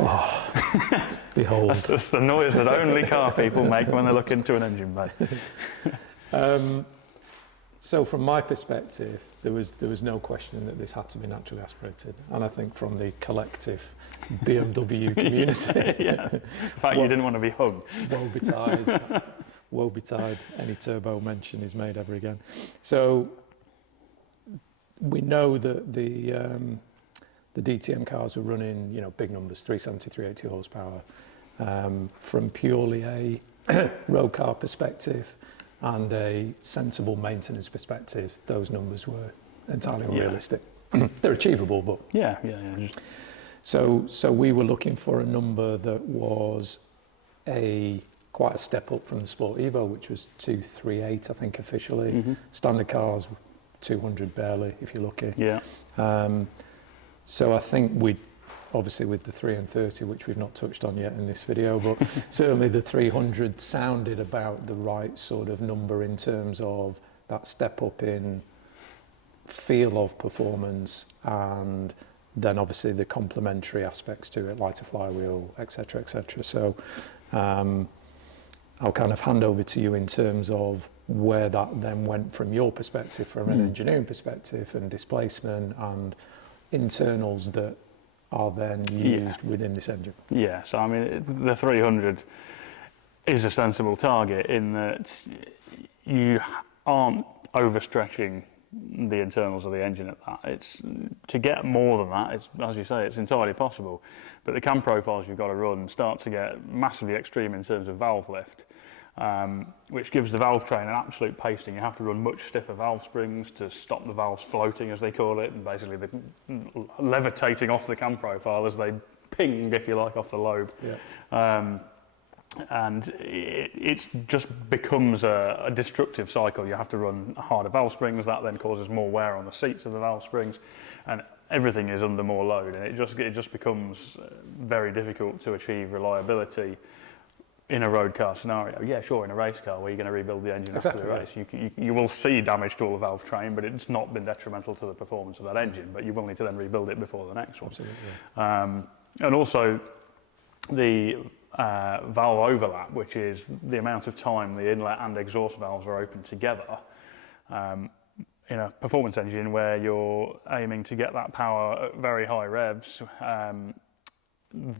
Oh, behold. That's the noise that only car people make when they look into an engine bay. So from my perspective, there was no question that this had to be naturally aspirated, and I think from the collective BMW community, Yeah. In fact, you didn't want to be hugged. Woe betide, any turbo mention is made ever again. So we know that the DTM cars were running, big numbers, 370, 380 horsepower. From purely a road car perspective and a sensible maintenance perspective, those numbers were entirely unrealistic. They're achievable, but yeah. So we were looking for a number that was quite a step up from the Sport Evo, which was 238, I think, officially. Mm-hmm. Standard cars, 200 barely, if you're lucky. Yeah. So I think obviously with the 3 and 30, which we've not touched on yet in this video, but certainly the 300 sounded about the right sort of number in terms of that step up in feel of performance, and then obviously the complementary aspects to it, lighter flywheel, etc., etc. So I'll kind of hand over to you in terms of where that then went from your perspective, from an engineering perspective, and displacement and internals that are then used within this engine. Yeah, so I mean, the 300 is a sensible target in that you aren't overstretching the internals of the engine at that. It's to get more than that, it's, as you say, it's entirely possible, but the cam profiles you've got to run start to get massively extreme in terms of valve lift, which gives the valve train an absolute pasting. You have to run much stiffer valve springs to stop the valves floating, as they call it, and basically levitating off the cam profile as they ping, if you like, off the lobe. Yeah. And it just becomes a destructive cycle. You have to run harder valve springs. That then causes more wear on the seats of the valve springs, and everything is under more load, and it just becomes very difficult to achieve reliability in a road car scenario. Yeah, sure, in a race car where you're going to rebuild the engine after the race, you will see damage to all the valve train, but it's not been detrimental to the performance of that engine, but you will need to then rebuild it before the next one. Absolutely. And also the valve overlap, which is the amount of time the inlet and exhaust valves are open together. In a performance engine where you're aiming to get that power at very high revs,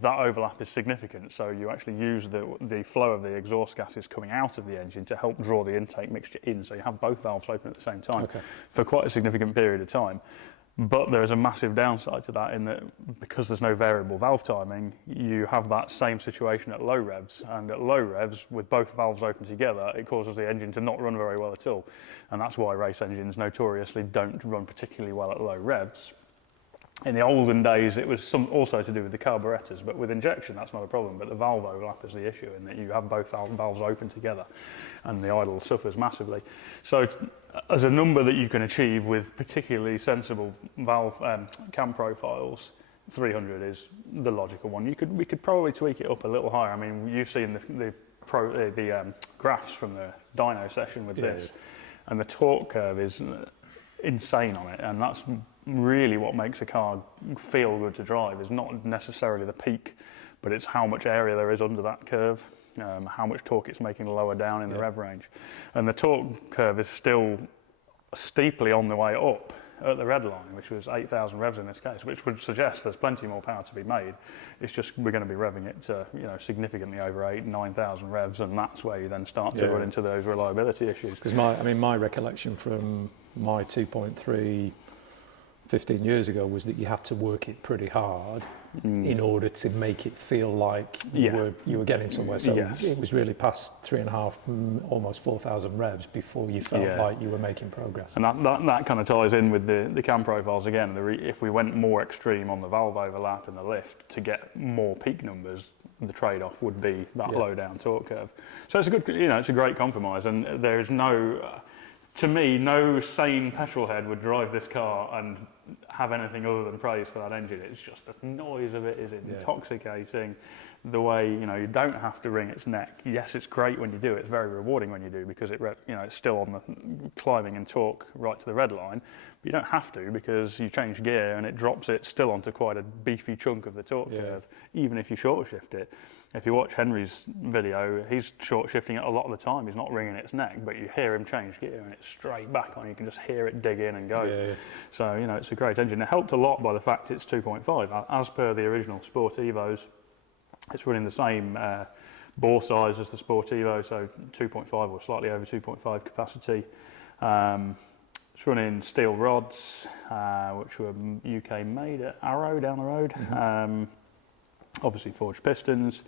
that overlap is significant, so you actually use the flow of the exhaust gases coming out of the engine to help draw the intake mixture in, so you have both valves open at the same time for quite a significant period of time. But there is a massive downside to that in that because there's no variable valve timing, you have that same situation at low revs, and at low revs with both valves open together, it causes the engine to not run very well at all, and that's why race engines notoriously don't run particularly well at low revs. In the olden days, it was also to do with the carburetors, but with injection, that's not a problem. But the valve overlap is the issue, in that you have both valves open together, and the idle suffers massively. So, as a number that you can achieve with particularly sensible valve cam profiles, 300 is the logical one. We could probably tweak it up a little higher. I mean, you've seen the graphs from the dyno session with this, and the torque curve is insane on it, and that's really what makes a car feel good to drive, is not necessarily the peak, but it's how much area there is under that curve, how much torque it's making lower down in the rev range. And the torque curve is still steeply on the way up at the red line, which was 8,000 revs in this case, which would suggest there's plenty more power to be made. It's just we're going to be revving it to significantly over 8,000-9,000 revs, and that's where you then start to run into those reliability issues. Because my recollection from my 2.3 15 years ago was that you had to work it pretty hard in order to make it feel like you were getting somewhere. So it was really past 3.5, almost 4,000 revs before you felt like you were making progress. And that kind of ties in with the cam profiles again. If we went more extreme on the valve overlap and the lift to get more peak numbers, the trade-off would be that low down torque curve. So it's a good, it's a great compromise, and there is to me, no sane petrol head would drive this car and have anything other than praise for that engine. It's just the noise of it is intoxicating. the way, you know, you don't have to wring its neck. Yes, it's great when you do. It's very rewarding when you do because it's still on the climbing and torque right to the red line. But you don't have to because you change gear and it drops it still onto quite a beefy chunk of the torque curve, even if you short shift it. If you watch Henry's video, he's short shifting it a lot of the time. He's not wringing its neck, but you hear him change gear and it's straight back on. You can just hear it dig in and go. Yeah. So, you know, it's a great engine. It helped a lot by the fact it's 2.5. As per the original Sport Evos, it's running the same bore size as the Sport Evo, so 2.5 or slightly over 2.5 capacity. It's running steel rods, which were UK made at Arrow down the road. Obviously forged pistons.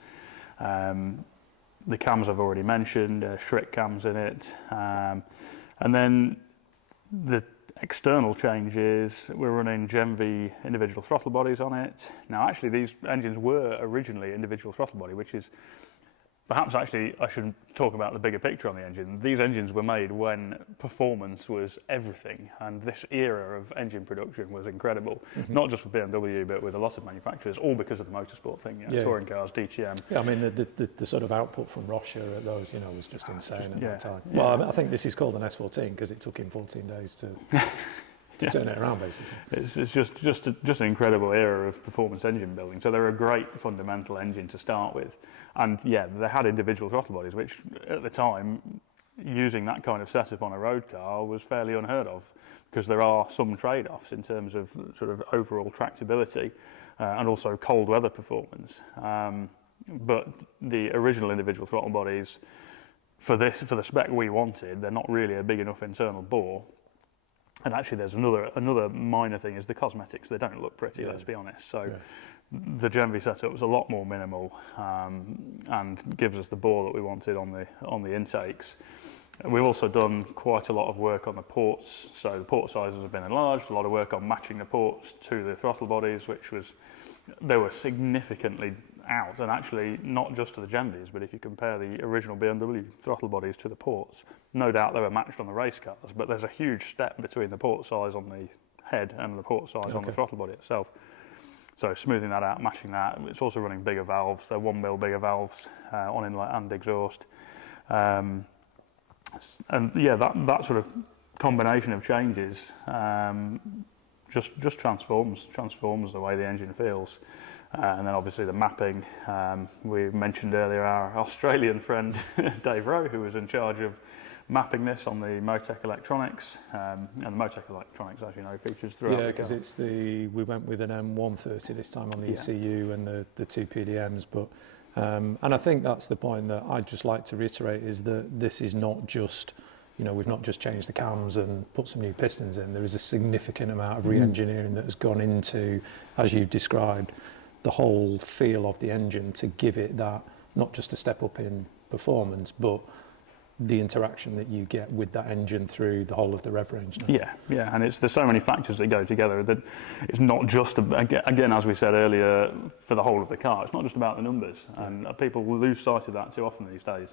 The cams I've already mentioned, Schrick cams in it. And then the external changes, we're running Gen V individual throttle bodies on it. Now actually these engines were originally individual throttle body, which is perhaps actually I should talk about the bigger picture on the engine. These engines were made when performance was everything, and this era of engine production was incredible. Not just with BMW, but with a lot of manufacturers, all because of the motorsport thing. Touring cars, DTM. Yeah, I mean the sort of output from Rocha at those, you know, was just insane at that time. Well, I think this is called an S14 because it took him 14 days to turn it around, basically. It's just an incredible era of performance engine building. So they're a great fundamental engine to start with. And yeah, they had individual throttle bodies, which at the time, using that kind of setup on a road car was fairly unheard of, because there are some trade-offs in terms of sort of overall tractability and also cold weather performance. But the original individual throttle bodies, for the spec we wanted, they're not really a big enough internal bore. And actually there's another minor thing is the cosmetics. They don't look pretty, let's be honest. So the Gen V setup was a lot more minimal and gives us the bore that we wanted on the intakes. We've also done quite a lot of work on the ports. So the port sizes have been enlarged, a lot of work on matching the ports to the throttle bodies, they were significantly out, and actually not just to the Gen Vs, but if you compare the original BMW throttle bodies to the ports, no doubt they were matched on the race cars, but there's a huge step between the port size on the head and the port size on the throttle body itself. So smoothing that out, matching that. It's also running bigger valves. They're 1mm bigger valves on inlet and exhaust. And yeah, that sort of combination of changes just transforms the way the engine feels. And then obviously the mapping. We mentioned earlier our Australian friend Dave Rowe, who was in charge of mapping this on the Motec electronics, and the Motec electronics, as you know, features throughout. Yeah, because we went with an M130 this time on the ECU and the two PDMs, but and I think that's the point that I'd just like to reiterate, is that this is not just, you know, we've not just changed the cams and put some new pistons in. There is a significant amount of re-engineering that has gone into, as you described, the whole feel of the engine to give it that, not just a step up in performance, but the interaction that you get with that engine through the whole of the rev range now. Yeah, and there's so many factors that go together that it's not just, again, as we said earlier, for the whole of the car, it's not just about the numbers, and people lose sight of that too often these days.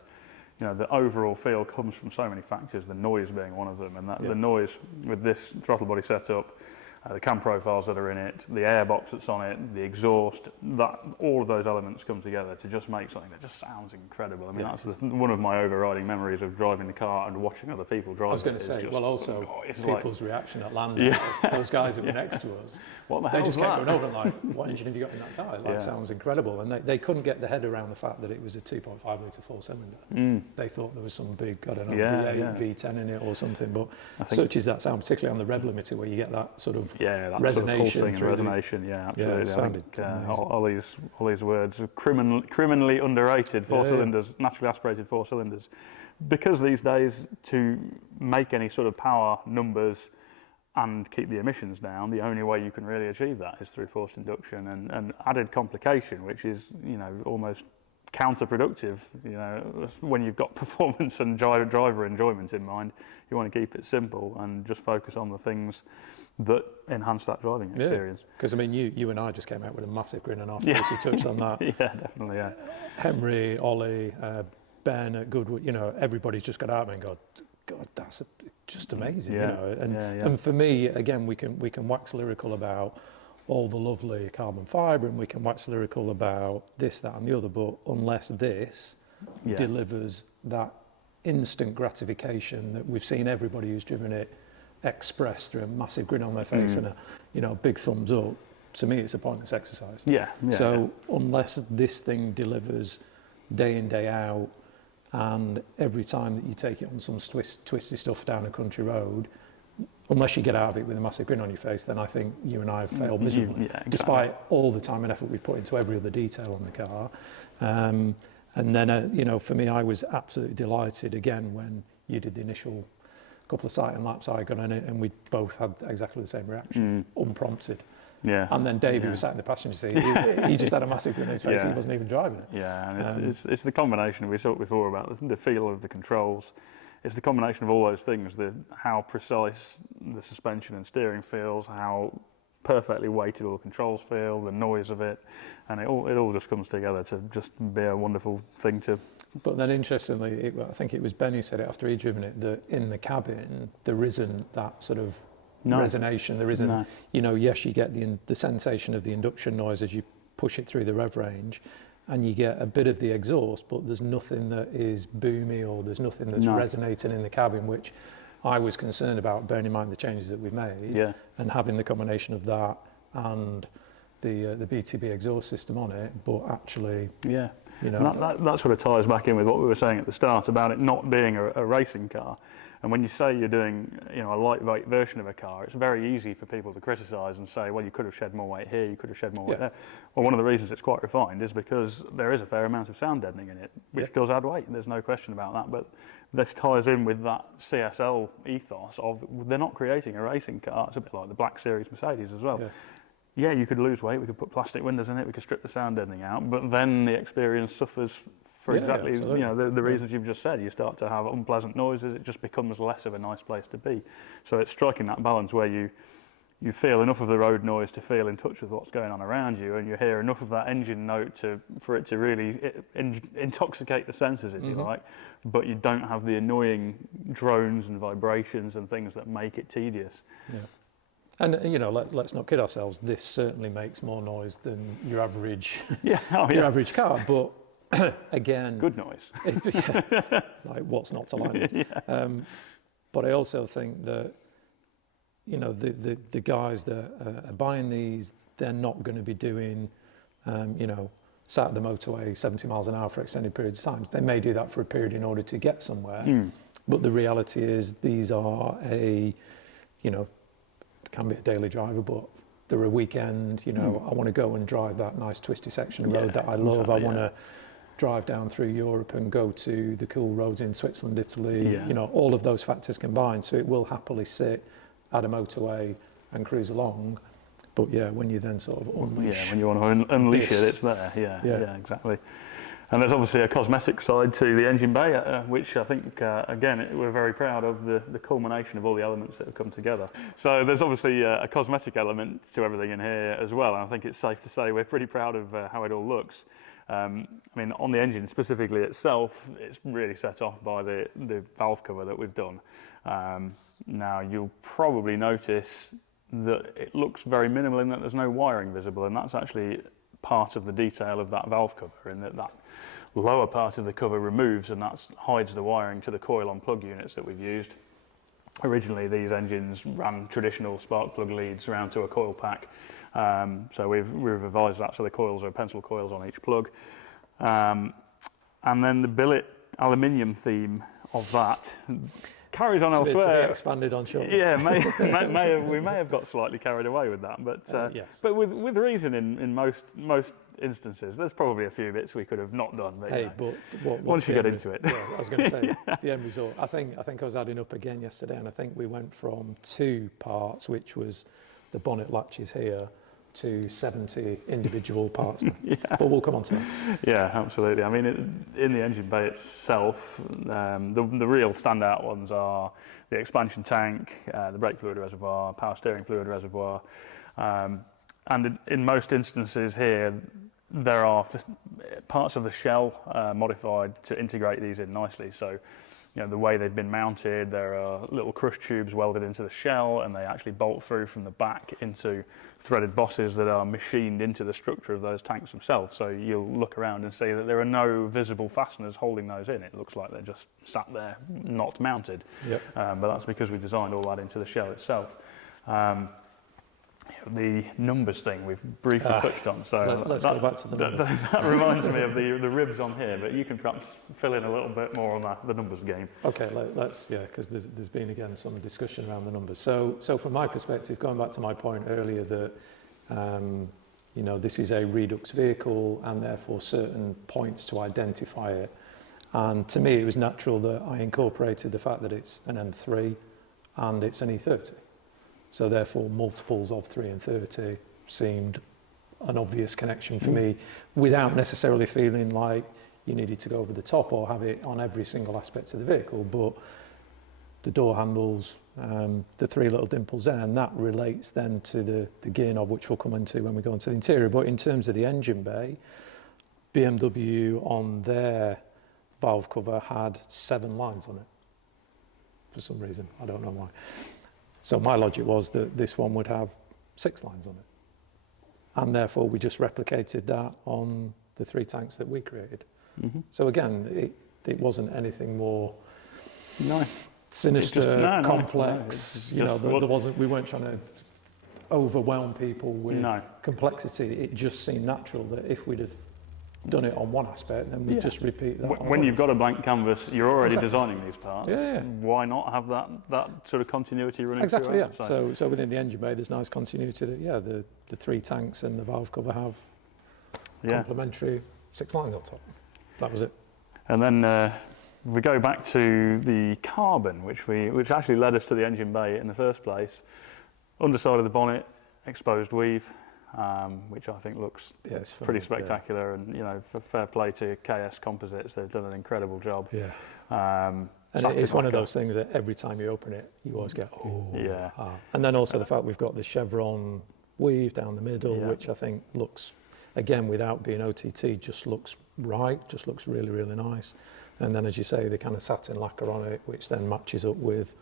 You know, the overall feel comes from so many factors, the noise being one of them, and the noise with this throttle body setup, the cam profiles that are in it, the airbox that's on it, the exhaust, that all of those elements come together to just make something that just sounds incredible. I mean, that's one of my overriding memories of driving the car and watching other people drive. I was going to say, well, also people's reaction at landing. Those guys that were next to us, what the hell? They just kept going over and like, what engine have you got in that car? That sounds incredible. And they couldn't get their head around the fact that it was a 2.5 litre four-cylinder. They thought there was some big, I don't know, V8, V10 in it or something. But such is that sound, particularly on the rev limiter, where you get that sort of resonation. Sort of pulsing, absolutely. All these words are criminally underrated. Cylinders, naturally aspirated four cylinders, because these days to make any sort of power numbers and keep the emissions down, the only way you can really achieve that is through forced induction, and added complication, which is, you know, almost counterproductive. You know, when you've got performance and driver enjoyment in mind, you want to keep it simple and just focus on the things that enhance that driving experience. Because I mean, you and I just came out with a massive grin on our face. You touched on that. Definitely. Henry, Ollie, Ben at Goodwood, you know, everybody's just got out and gone, God, that's just amazing. You know, and for me, again, we can wax lyrical about all the lovely carbon fibre, and we can wax lyrical about this, that, and the other. But unless this delivers that instant gratification that we've seen everybody who's driven it express through a massive grin on their face and a big thumbs up, to me it's a pointless exercise. So unless this thing delivers day in, day out, and every time that you take it on some twisty stuff down a country road, unless you get out of it with a massive grin on your face, then I think you and I have failed miserably, exactly. Despite all the time and effort we've put into every other detail on the car. And then, for me, I was absolutely delighted again when you did the initial couple of sight and laps I got on it, and we both had exactly the same reaction, unprompted. And then Davey was sat in the passenger seat. He just had a massive grin on his face. He wasn't even driving it. And it's the combination we talked before about the feel of the controls. It's the combination of all those things, how precise the suspension and steering feels, how perfectly weighted all the controls feel, the noise of it, and it all just comes together to just be a wonderful thing to. But then interestingly, I think it was Ben who said it after he'd driven it, that in the cabin there isn't that sort of resonation. There isn't, yes, you get the sensation of the induction noise as you push it through the rev range, and you get a bit of the exhaust, but there's nothing that is boomy or there's nothing that's resonating in the cabin, which I was concerned about, bearing in mind the changes that we've made, and having the combination of that and the BTB exhaust system on it. But actually, that sort of ties back in with what we were saying at the start about it not being a racing car. And when you say you're doing, a lightweight version of a car, it's very easy for people to criticise and say, well, you could have shed more weight here, you could have shed more weight there. Well, one of the reasons it's quite refined is because there is a fair amount of sound deadening in it, which does add weight. There's no question about that. But this ties in with that CSL ethos of they're not creating a racing car. It's a bit like the Black Series Mercedes as well. Yeah, you could lose weight, we could put plastic windows in it, we could strip the sound deadening out, but then the experience suffers for exactly the reasons you've just said. You start to have unpleasant noises, it just becomes less of a nice place to be. So it's striking that balance where you feel enough of the road noise to feel in touch with what's going on around you, and you hear enough of that engine note for it to really intoxicate the senses, if you like, but you don't have the annoying drones and vibrations and things that make it tedious. And let's not kid ourselves. This certainly makes more noise than your average, your average car. But again, good noise. Like what's not to like? But I also think that the guys that are buying these, they're not going to be doing, sat at the motorway 70 miles an hour for extended periods of time. They may do that for a period in order to get somewhere. But the reality is, these are can be a daily driver, but they're a weekend, I want to go and drive that nice twisty section of road that I love. Exactly, I want to drive down through Europe and go to the cool roads in Switzerland, Italy, all of those factors combined. So it will happily sit at a motorway and cruise along. But when you then sort of unleash. When you want to unleash it, it's there. Yeah, exactly. And there's obviously a cosmetic side to the engine bay, which I think, again, we're very proud of the culmination of all the elements that have come together. So there's obviously a cosmetic element to everything in here as well, and I think it's safe to say we're pretty proud of how it all looks. I mean, on the engine specifically itself, it's really set off by the valve cover that we've done. Now, you'll probably notice that it looks very minimal in that there's no wiring visible, and that's actually part of the detail of that valve cover, in that lower part of the cover removes, and that hides the wiring to the coil on plug units that we've used. Originally, these engines ran traditional spark plug leads around to a coil pack, so we've revised that so the coils are pencil coils on each plug. And then the billet aluminium theme of that carries on elsewhere. To be expanded on shortly. Yeah, we may have got slightly carried away with that, but yes. But with reason in most instances. There's probably a few bits we could have not done. But once you get into it, I was going to say the end result. I think I was adding up again yesterday, and I think we went from 2 parts, which was the bonnet latches here, to 70 individual parts. But we'll come on to that. Yeah, absolutely. I mean, in the engine bay itself, the real standout ones are the expansion tank, the brake fluid reservoir, power steering fluid reservoir, and in most instances here, there are parts of the shell modified to integrate these in nicely. So you know, the way they've been mounted. There are little crush tubes welded into the shell, and they actually bolt through from the back into threaded bosses that are machined into the structure of those tanks themselves. So you'll look around and see that there are no visible fasteners holding those in. It looks like they're just sat there, not mounted. Yep. But that's because we designed all that into the shell itself. The numbers thing we've briefly touched on. So let's go back to the numbers. That reminds me of the ribs on here, but you can perhaps fill in a little bit more on the numbers game. Okay, let's because there's been again some discussion around the numbers. So from my perspective, going back to my point earlier that you know, this is a Redux vehicle and therefore certain points to identify it. And to me, it was natural that I incorporated the fact that it's an M3 and it's an E30. So therefore, multiples of 3 and 30 seemed an obvious connection for me, without necessarily feeling like you needed to go over the top or have it on every single aspect of the vehicle. But the door handles, the 3 little dimples there, and that relates then to the gear knob, which we'll come into when we go into the interior. But in terms of the engine bay, BMW on their valve cover had 7 lines on it for some reason. I don't know why. So my logic was that this one would have 6 lines on it. And therefore we just replicated that on the 3 tanks that we created. Mm-hmm. So again, it wasn't anything more sinister, complex. You know, there wasn't. We weren't trying to overwhelm people with complexity. It just seemed natural that if we'd have done it on one aspect, then we'd just repeat that. When you've got a blank canvas, you're already designing these parts. Yeah. Why not have that sort of continuity running throughout? Yeah. So within the engine bay, there's nice continuity that the 3 tanks and the valve cover have complementary 6 lines on top. That was it. And then we go back to the carbon, which actually led us to the engine bay in the first place. Underside of the bonnet, exposed weave. Which I think looks pretty spectacular, and you know, fair play to KS Composites, they've done an incredible job. And it's one of those things that every time you open it, you always get And then also the fact we've got the chevron weave down the middle, which I think looks, again, without being OTT, just looks right, just looks really, really nice. And then, as you say, the kind of satin lacquer on it, which then matches up with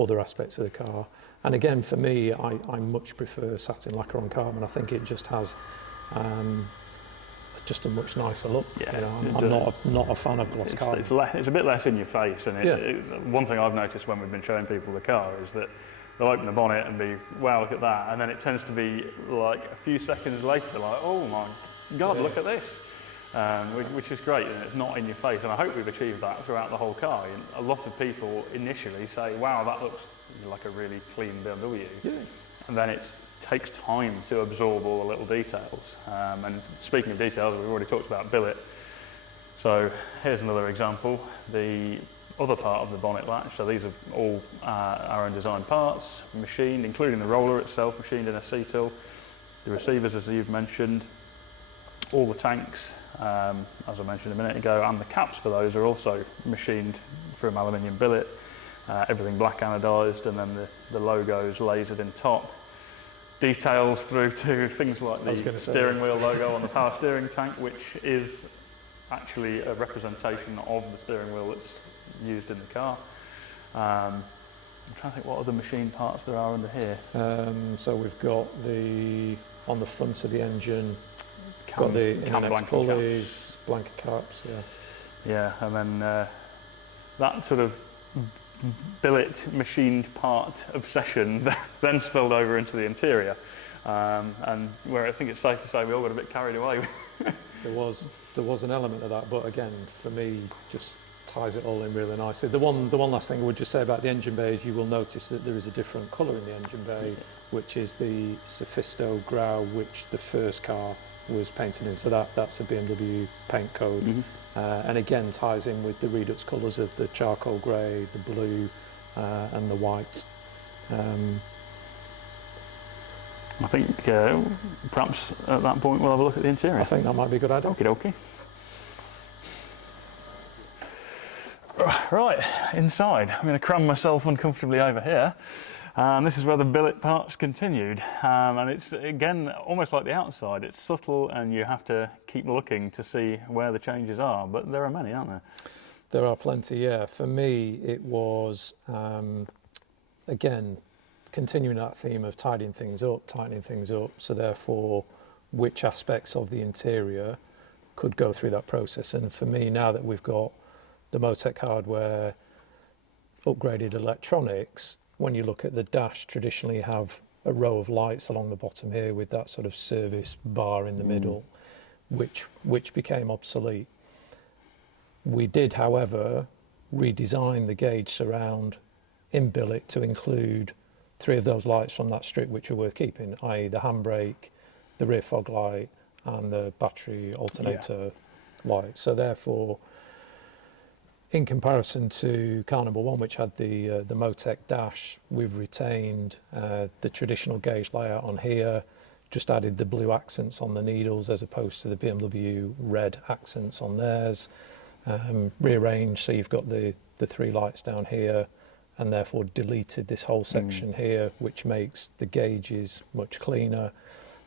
other aspects of the car. And again, for me, I much prefer satin lacquer on carbon. I think it just has just a much nicer look. You know, I'm not a fan of gloss carbon. It's a bit less in your face. And one thing I've noticed when we've been showing people the car is that they'll open the bonnet and be, wow, look at that. And then it tends to be like a few seconds later, they're like, oh my God, look at this. Which is great, and it's not in your face. And I hope we've achieved that throughout the whole car. And a lot of people initially say, wow, that looks like a really clean BMW. And then it takes time to absorb all the little details. And speaking of details, we've already talked about billet. So here's another example. The other part of the bonnet latch, so these are all our own design parts, machined, including the roller itself, machined in acetyl. The receivers, as you've mentioned, all the tanks, as I mentioned a minute ago, and the caps for those are also machined from aluminium billet. Everything black anodised, and then the logos lasered in top. Details through to things like the steering wheel logo on the power steering tank, which is actually a representation of the steering wheel that's used in the car. I'm trying to think what other machine parts there are under here. So we've got on the front of the engine, got the blanket pulleys, blanket caps, and then that sort of billet machined part obsession then spilled over into the interior, and where I think it's safe to say we all got a bit carried away. There was an element of that, but again, for me, just ties it all in really nicely. The one last thing I would just say about the engine bay is you will notice that there is a different colour in the engine bay, which is the Sophisto Grau, which the first car was painted in. So that's a BMW paint code, and again ties in with the Redux colours of the charcoal grey, the blue, and the white. I think perhaps at that point we'll have a look at the interior. I think that might be a good idea. Okie dokie. Right, inside. I'm going to cram myself uncomfortably over here. This is where the billet parts continued, and it's again almost like the outside. It's subtle, and you have to keep looking to see where the changes are, but there are many, aren't there? There are plenty, yeah. For me, it was, again, continuing that theme of tidying things up, tightening things up, so therefore which aspects of the interior could go through that process. And for me, now that we've got the Motec hardware, upgraded electronics, when you look at the dash, traditionally you have a row of lights along the bottom here with that sort of service bar in the middle, which became obsolete. We did, however, redesign the gauge surround in billet to include 3 of those lights from that strip which are worth keeping, i.e. the handbrake, the rear fog light and the battery alternator light. So therefore, in comparison to car number 1, which had the Motec dash, we've retained the traditional gauge layout on here, just added the blue accents on the needles as opposed to the BMW red accents on theirs. Rearranged so you've got the 3 lights down here, and therefore deleted this whole section here, which makes the gauges much cleaner.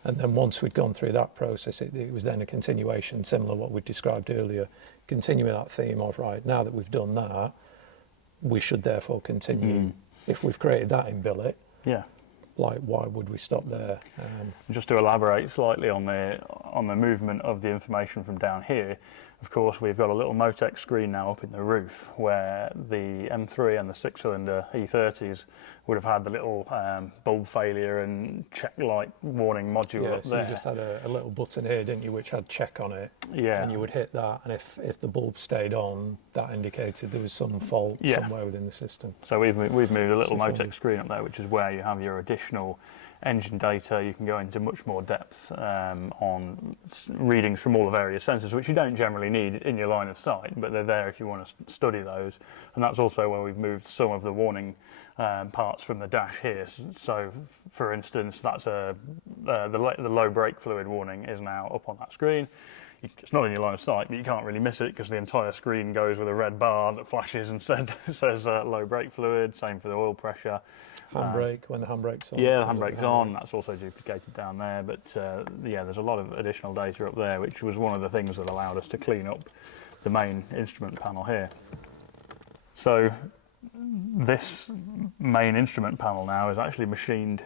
And then once we'd gone through that process, it was then a continuation, similar to what we described earlier, continuing that theme of, right, now that we've done that, we should therefore continue. If we've created that in billet, like, why would we stop there? Just to elaborate slightly on the movement of the information from down here, of course, we've got a little Motec screen now up in the roof where the M3 and the 6-cylinder E30s would have had the little bulb failure and check light warning module up so there. you just had a little button here, didn't you, which had check on it, and you would hit that, and if the bulb stayed on, that indicated there was some fault somewhere within the system. So we've moved a little Motec screen up there, which is where you have your additional engine data. You can go into much more depth on readings from all the various sensors, which you don't generally need in your line of sight, but they're there if you want to study those. And that's also where we've moved some of the warning parts from the dash here. So, for instance, that's the low brake fluid warning is now up on that screen. It's not in your line of sight, but you can't really miss it because the entire screen goes with a red bar that flashes and says low brake fluid. Same for the oil pressure. Handbrake, when the handbrake's on. Yeah, the handbrake's on. That's also duplicated down there. But there's a lot of additional data up there, which was one of the things that allowed us to clean up the main instrument panel here. So this main instrument panel now is actually machined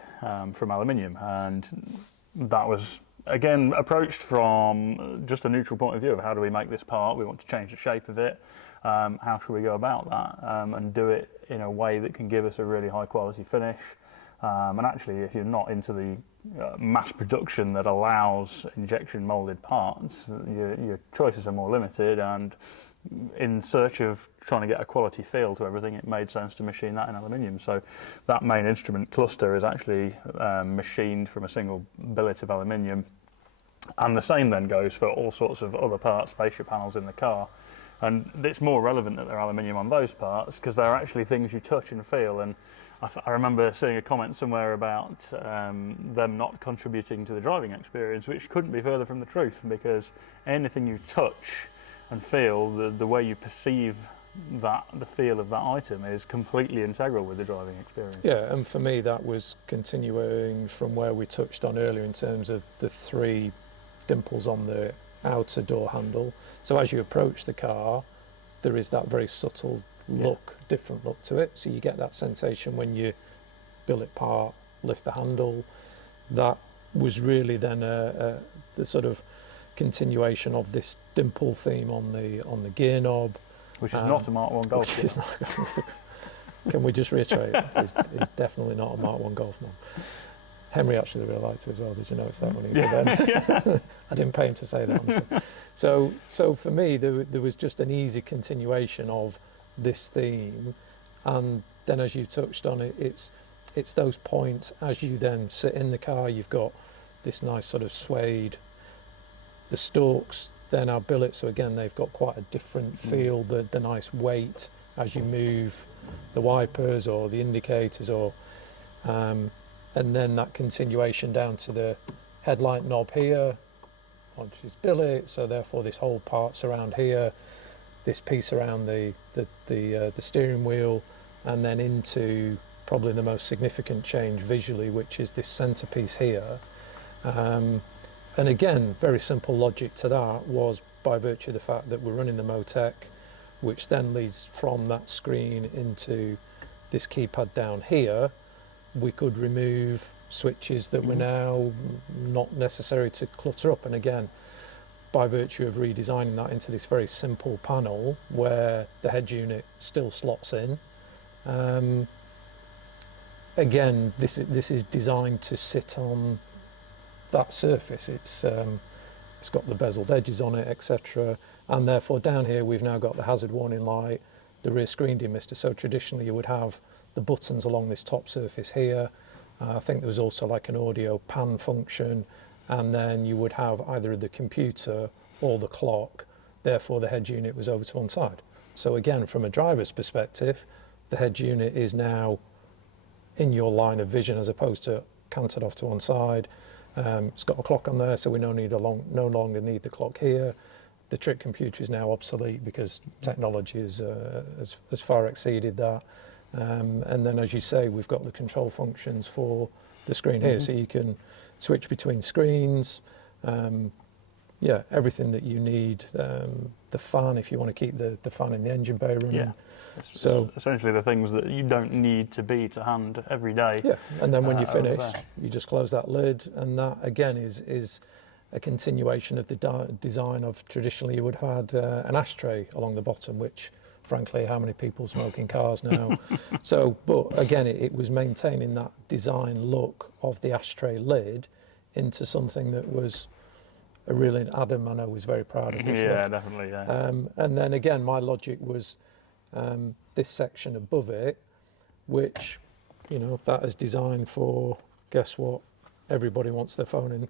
from aluminium, and that was again approached from just a neutral point of view of how do we make this part. We want to change the shape of it. How should we go about that and do it in a way that can give us a really high quality finish? And actually, if you're not into the mass production that allows injection molded parts, your choices are more limited, and in search of trying to get a quality feel to everything, it made sense to machine that in aluminium. So that main instrument cluster is actually machined from a single billet of aluminium, and the same then goes for all sorts of other parts, fascia panels in the car. And it's more relevant that they're aluminium on those parts because they're actually things you touch and feel. And I remember seeing a comment somewhere about them not contributing to the driving experience, which couldn't be further from the truth, because anything you touch and feel, the way you perceive the feel of that item is completely integral with the driving experience. Yeah, and for me that was continuing from where we touched on earlier in terms of the 3 dimples on the outer door handle. So as you approach the car, there is that very subtle look, different look to it. So you get that sensation when you billet part, lift the handle. That was really then the sort of continuation of this dimple theme on the gear knob, which is not a Mark 1 Golf. Which is not, can we just reiterate? It's definitely not a Mark 1 Golf knob. Henry actually really liked it as well. Did you notice that when he said that? I didn't pay him to say that, honestly. So for me, there was just an easy continuation of this theme, and then as you touched on it, it's those points as you then sit in the car. You've got this nice sort of suede. The stalks, they're now billet, so again they've got quite a different feel. The nice weight as you move the wipers or the indicators, or and then that continuation down to the headlight knob here, which is billet, so therefore this whole part's around here, this piece around the steering wheel, and then into probably the most significant change visually, which is this centerpiece here. And again, very simple logic to that was by virtue of the fact that we're running the Motec, which then leads from that screen into this keypad down here. We could remove switches that were now not necessary to clutter up, and again, by virtue of redesigning that into this very simple panel where the head unit still slots in, again, this is designed to sit on that surface. It's got the bezeled edges on it, etc. And therefore down here we've now got the hazard warning light, the rear screen demister. So traditionally you would have the buttons along this top surface here. I think there was also like an audio pan function, and then you would have either the computer or the clock. Therefore the head unit was over to one side. So again, from a driver's perspective, the head unit is now in your line of vision as opposed to canted off to one side. It's got a clock on there, so we no longer need the clock here. The trip computer is now obsolete because technology has far exceeded that. And then, as you say, we've got the control functions for the screen here, so you can switch between screens. Yeah, everything that you need. The fan, if you want to keep the fan in the engine bay running. Yeah. So essentially the things that you don't need to be to hand every day. Yeah, and then when you finish, you just close that lid, and that again is a continuation of the design of traditionally you would have had an ashtray along the bottom, which frankly, how many people smoke in cars now? So, but again, it was maintaining that design look of the ashtray lid into something that was a really, Adam I know was very proud of this. Yeah, definitely, yeah. And then again, my logic was this section above it, which, you know, that is designed for, guess what, everybody wants their phone in.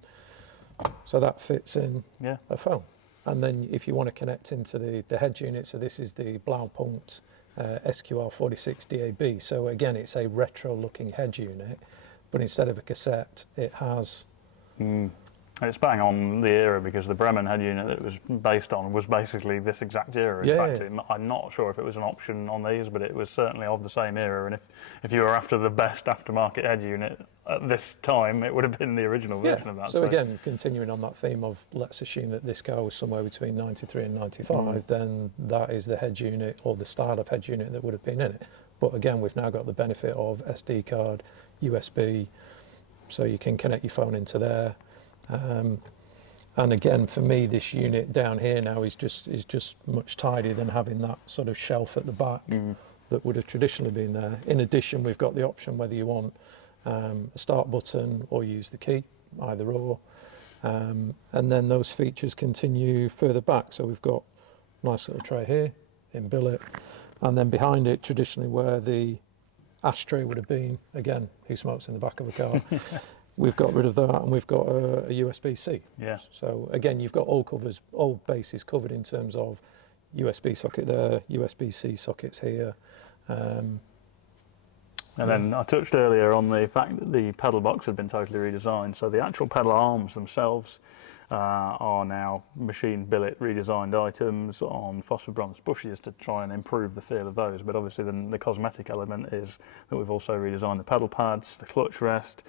So that fits in a phone. And then if you want to connect into the head unit, so this is the Blaupunkt SQR46 DAB. So again, it's a retro looking head unit, but instead of a cassette, it has... It's bang on the era, because the Bremen head unit that it was based on was basically this exact era. In fact, I'm not sure if it was an option on these, but it was certainly of the same era. And if you were after the best aftermarket head unit at this time, it would have been the original version of that. So again, continuing on that theme of, let's assume that this car was somewhere between 93 and 95, then that is the head unit or the style of head unit that would have been in it. But again, we've now got the benefit of SD card, USB, so you can connect your phone into there. And again, for me, this unit down here now is just much tidier than having that sort of shelf at the back that would have traditionally been there. In addition, we've got the option whether you want a start button or use the key, either or. And then those features continue further back. So we've got a nice little tray here in billet, and then behind it, traditionally where the ashtray would have been, again, who smokes in the back of a car? We've got rid of that, and we've got a USB-C. Yeah. So again, you've got all bases covered in terms of USB socket there, USB-C sockets here. And then I touched earlier on the fact that the pedal box had been totally redesigned. So the actual pedal arms themselves are now machine billet redesigned items on phosphor bronze bushes to try and improve the feel of those. But obviously then the cosmetic element is that we've also redesigned the pedal pads, the clutch rest,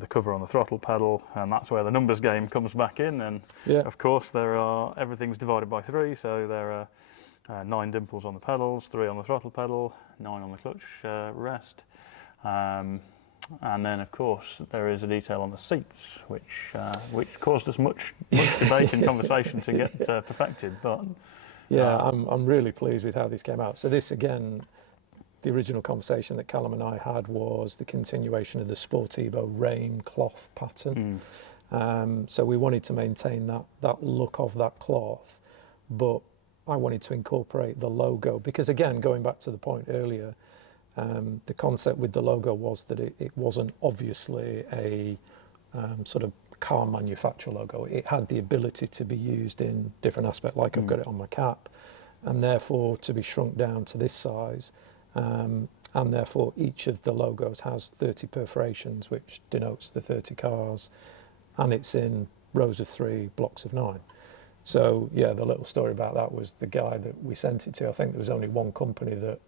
the cover on the throttle pedal, and that's where the numbers game comes back in. And of course everything's divided by 3, so there are 9 dimples on the pedals, 3 on the throttle pedal, 9 on the clutch rest. And then, of course, there is a detail on the seats, which caused us much debate and conversation to get perfected. But I'm really pleased with how this came out. So this, again, the original conversation that Callum and I had was the continuation of the Sportivo rain cloth pattern. So we wanted to maintain that look of that cloth, but I wanted to incorporate the logo because, again, going back to the point earlier, the concept with the logo was that it wasn't obviously a sort of car manufacturer logo. It had the ability to be used in different aspects, like I've got it on my cap, and therefore to be shrunk down to this size. And therefore each of the logos has 30 perforations, which denotes the 30 cars, and it's in rows of 3, blocks of 9. So yeah, the little story about that was the guy that we sent it to. I think there was only one company that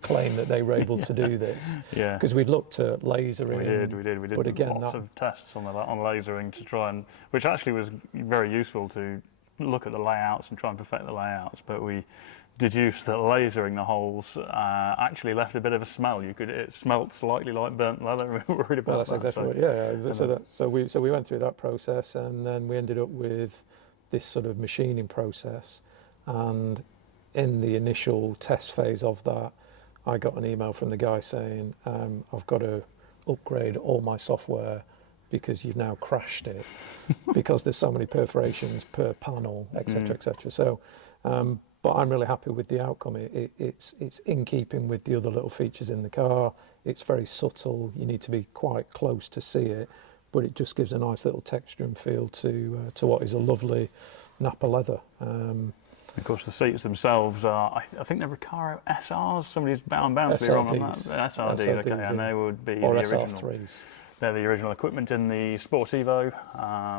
claim that they were able to do this, because we'd looked at lasering. We did. But again, lots of tests on lasering to try and, which actually was very useful to look at the layouts and try and perfect the layouts. But we deduce that lasering the holes actually left a bit of a smell. It smelt slightly like burnt leather. We were worried about Well, that's that. exactly what. So we went through that process, and then we ended up with this sort of machining process. And in the initial test phase of that, I got an email from the guy saying, I've got to upgrade all my software because you've now crashed it because there's so many perforations per panel, etc., etc. So, but I'm really happy with the outcome. It's in keeping with the other little features in the car. It's very subtle. You need to be quite close to see it, but it just gives a nice little texture and feel to what is a lovely Napa leather. Of course, the seats themselves are, I think they're Recaro SRs. Somebody's bound to be wrong on that. SRDs, okay, and they would be or the SR3s. original. They're the original equipment in the Sport Evo,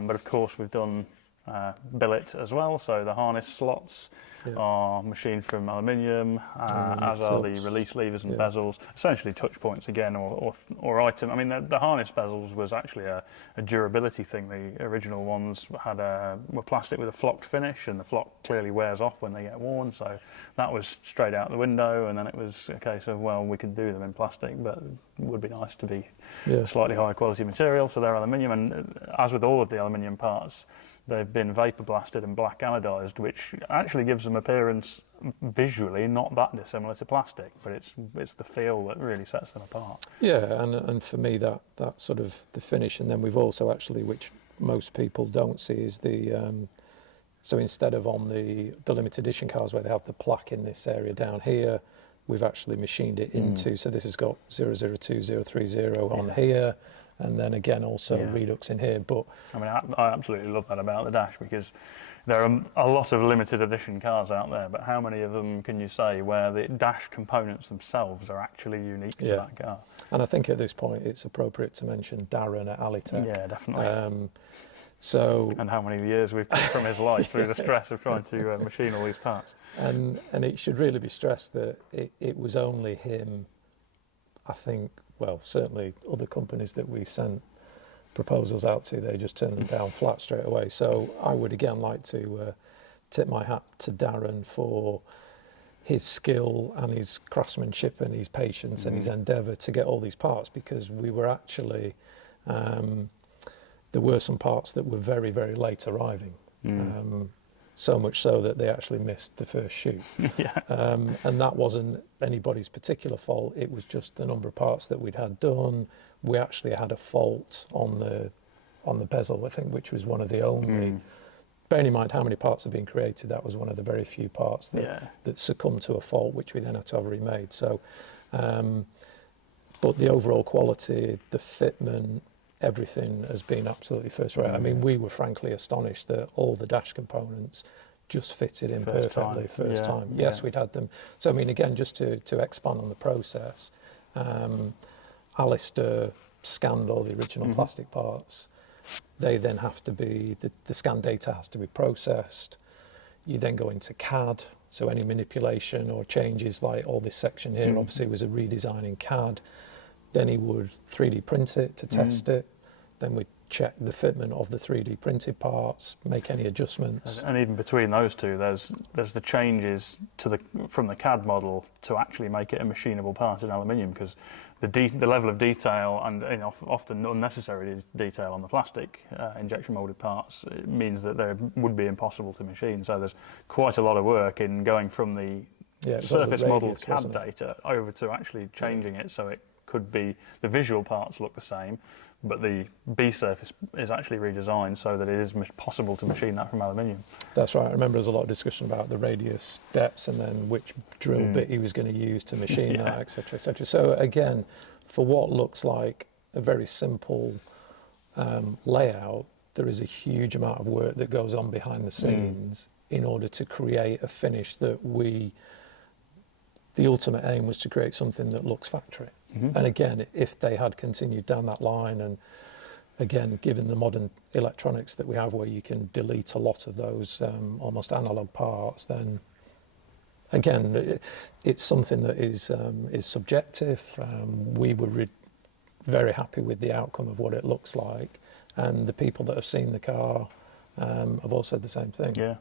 but of course we've done billet as well, so the harness slots are machined from aluminium, as are the release levers and bezels, essentially touch points again, or item. I mean, the harness bezels was actually a durability thing. The original ones were plastic with a flocked finish, and the flock clearly wears off when they get worn, so that was straight out the window, and then it was a case of, well, we could do them in plastic, but it would be nice to be slightly higher quality material, so they're aluminium, and as with all of the aluminium parts, they've been vapor blasted and black anodized, which actually gives them appearance visually not that dissimilar to plastic, but it's the feel that really sets them apart. Yeah, and for me that sort of the finish, and then we've also actually, which most people don't see, is the so instead of on the limited edition cars where they have the plaque in this area down here, we've actually machined it into, so this has got 002030 on here, and then again also Redux in here. But I mean, I absolutely love that about the dash, because there are a lot of limited edition cars out there, but how many of them can you say where the dash components themselves are actually unique to that car? And I think at this point it's appropriate to mention Darren at Alitech. Yeah, definitely. And how many years we've put from his life through the stress of trying to machine all these parts. And it should really be stressed that it was only him, I think, well, certainly other companies that we sent proposals out to, they just turned them down flat straight away. So I would again like to tip my hat to Darren for his skill and his craftsmanship and his patience and his endeavour to get all these parts, because we were actually, there were some parts that were very, very late arriving. So much so that they actually missed the first shoot. And that wasn't anybody's particular fault. It was just the number of parts that we'd had done. We actually had a fault on the bezel, I think, which was one of the only. Bearing in mind how many parts have been created, that was one of the very few parts that succumbed to a fault, which we then had to have remade. So, but the overall quality, the fitment, everything has been absolutely first rate. I mean, we were frankly astonished that all the dash components just fitted in perfectly first time. Yes, we'd had them. So I mean, again, just to expand on the process, Alistair scanned all the original plastic parts. They then have to be, the scan data has to be processed. You then go into CAD, so any manipulation or changes, like all this section here obviously was a redesign in CAD. Then he would 3D print it to test it. Then we'd check the fitment of the 3D printed parts, make any adjustments. And even between those two, there's the changes from the CAD model to actually make it a machinable part in aluminium, because the level of detail and often unnecessary detail on the plastic injection molded parts, it means that they would be impossible to machine. So there's quite a lot of work in going from the surface model CAD data over to actually changing it so it could be, the visual parts look the same, but the B surface is actually redesigned so that it is possible to machine that from aluminium. That's right. I remember there's a lot of discussion about the radius depths and then which drill bit he was going to use to machine that, etc., etc. So again, for what looks like a very simple layout, there is a huge amount of work that goes on behind the scenes in order to create a finish that the ultimate aim was to create something that looks factory. And again, if they had continued down that line, and again, given the modern electronics that we have where you can delete a lot of those almost analog parts, then again, it's something that is subjective. We were very happy with the outcome of what it looks like, and the people that have seen the car have all said the same thing. Yeah.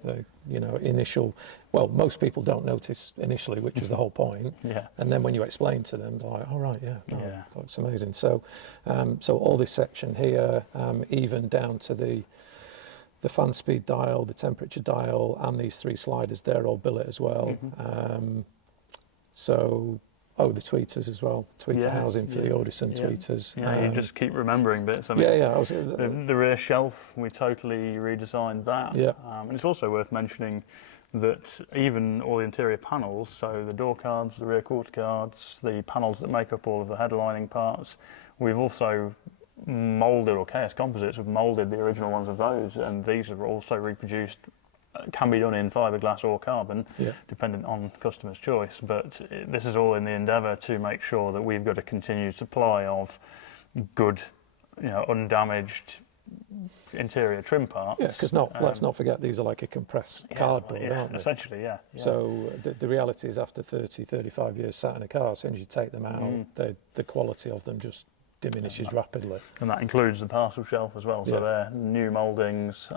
You know, well, most people don't notice initially, which is the whole point. Yeah. And then when you explain to them, they're like, "Oh right, yeah, Yeah. God, it's amazing." So, so all this section here, even down to the fan speed dial, the temperature dial, and these 3 sliders, they're all billet as well. So, the tweeters as well, the tweeter housing for the Audison tweeters. Yeah, you just keep remembering bits. I mean, the rear shelf, we totally redesigned that. Yeah. And it's also worth mentioning that even all the interior panels, so the door cards, the rear quarter cards, the panels that make up all of the headlining parts, we've also moulded, or KS Composites have moulded the original ones of those, and these are also reproduced. Can be done in fiberglass or carbon, dependent on customer's choice. But this is all in the endeavour to make sure that we've got a continued supply of good, you know, undamaged interior trim parts. Yeah, because let's not forget these are like a compressed cardboard, aren't they? Essentially, yeah. So the reality is, after 30, 35 years sat in a car, as soon as you take them out, the quality of them just diminishes rapidly. And that includes the parcel shelf as well. So they're new mouldings.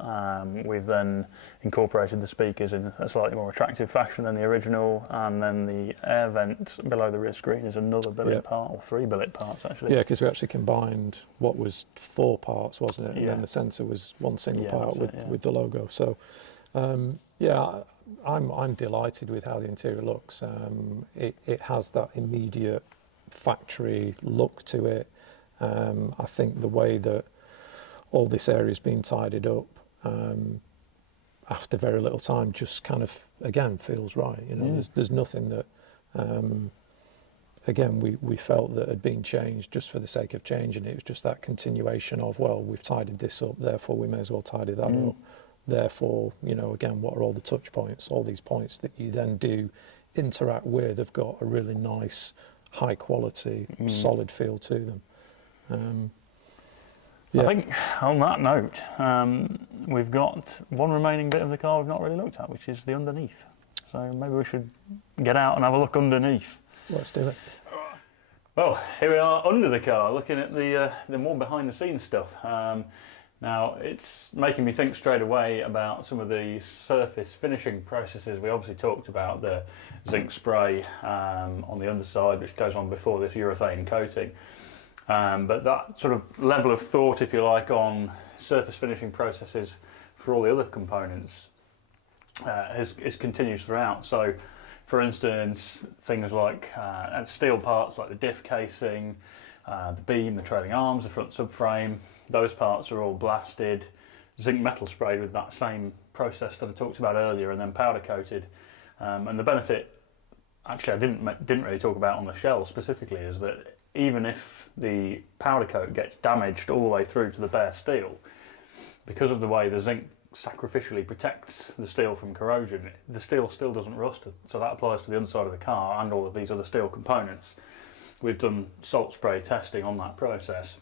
We've then incorporated the speakers in a slightly more attractive fashion than the original, and then the air vent below the rear screen is another billet part, or 3 billet parts actually. Yeah, because we actually combined what was 4 parts, wasn't it? And then the centre was 1 single part with the logo. So I'm delighted with how the interior looks. It has that immediate factory look to it. I think the way that all this area has been tidied up after very little time just kind of, again, feels right. You know, there's nothing that, again, we felt that had been changed just for the sake of changing it. It was just that continuation of, well, we've tidied this up, therefore we may as well tidy that up. Therefore, you know, again, what are all the touch points? All these points that you then do interact with have got a really nice, high quality, solid feel to them. I think on that note, we've got one remaining bit of the car we've not really looked at, which is the underneath. So maybe we should get out and have a look underneath. Let's do it. Well, here we are under the car, looking at the more behind the scenes stuff. Now, it's making me think straight away about some of the surface finishing processes. We obviously talked about the zinc spray on the underside, which goes on before this urethane coating. But that sort of level of thought, if you like, on surface finishing processes for all the other components is continues throughout. So, for instance, things like steel parts like the diff casing, the beam, the trailing arms, the front subframe, those parts are all blasted, zinc metal sprayed with that same process that I talked about earlier, and then powder coated. And the benefit, actually, I didn't really talk about on the shell specifically, is that even if the powder coat gets damaged all the way through to the bare steel, because of the way the zinc sacrificially protects the steel from corrosion, the steel still doesn't rust. So that applies to the underside of the car and all of these other steel components. We've done salt spray testing on that process,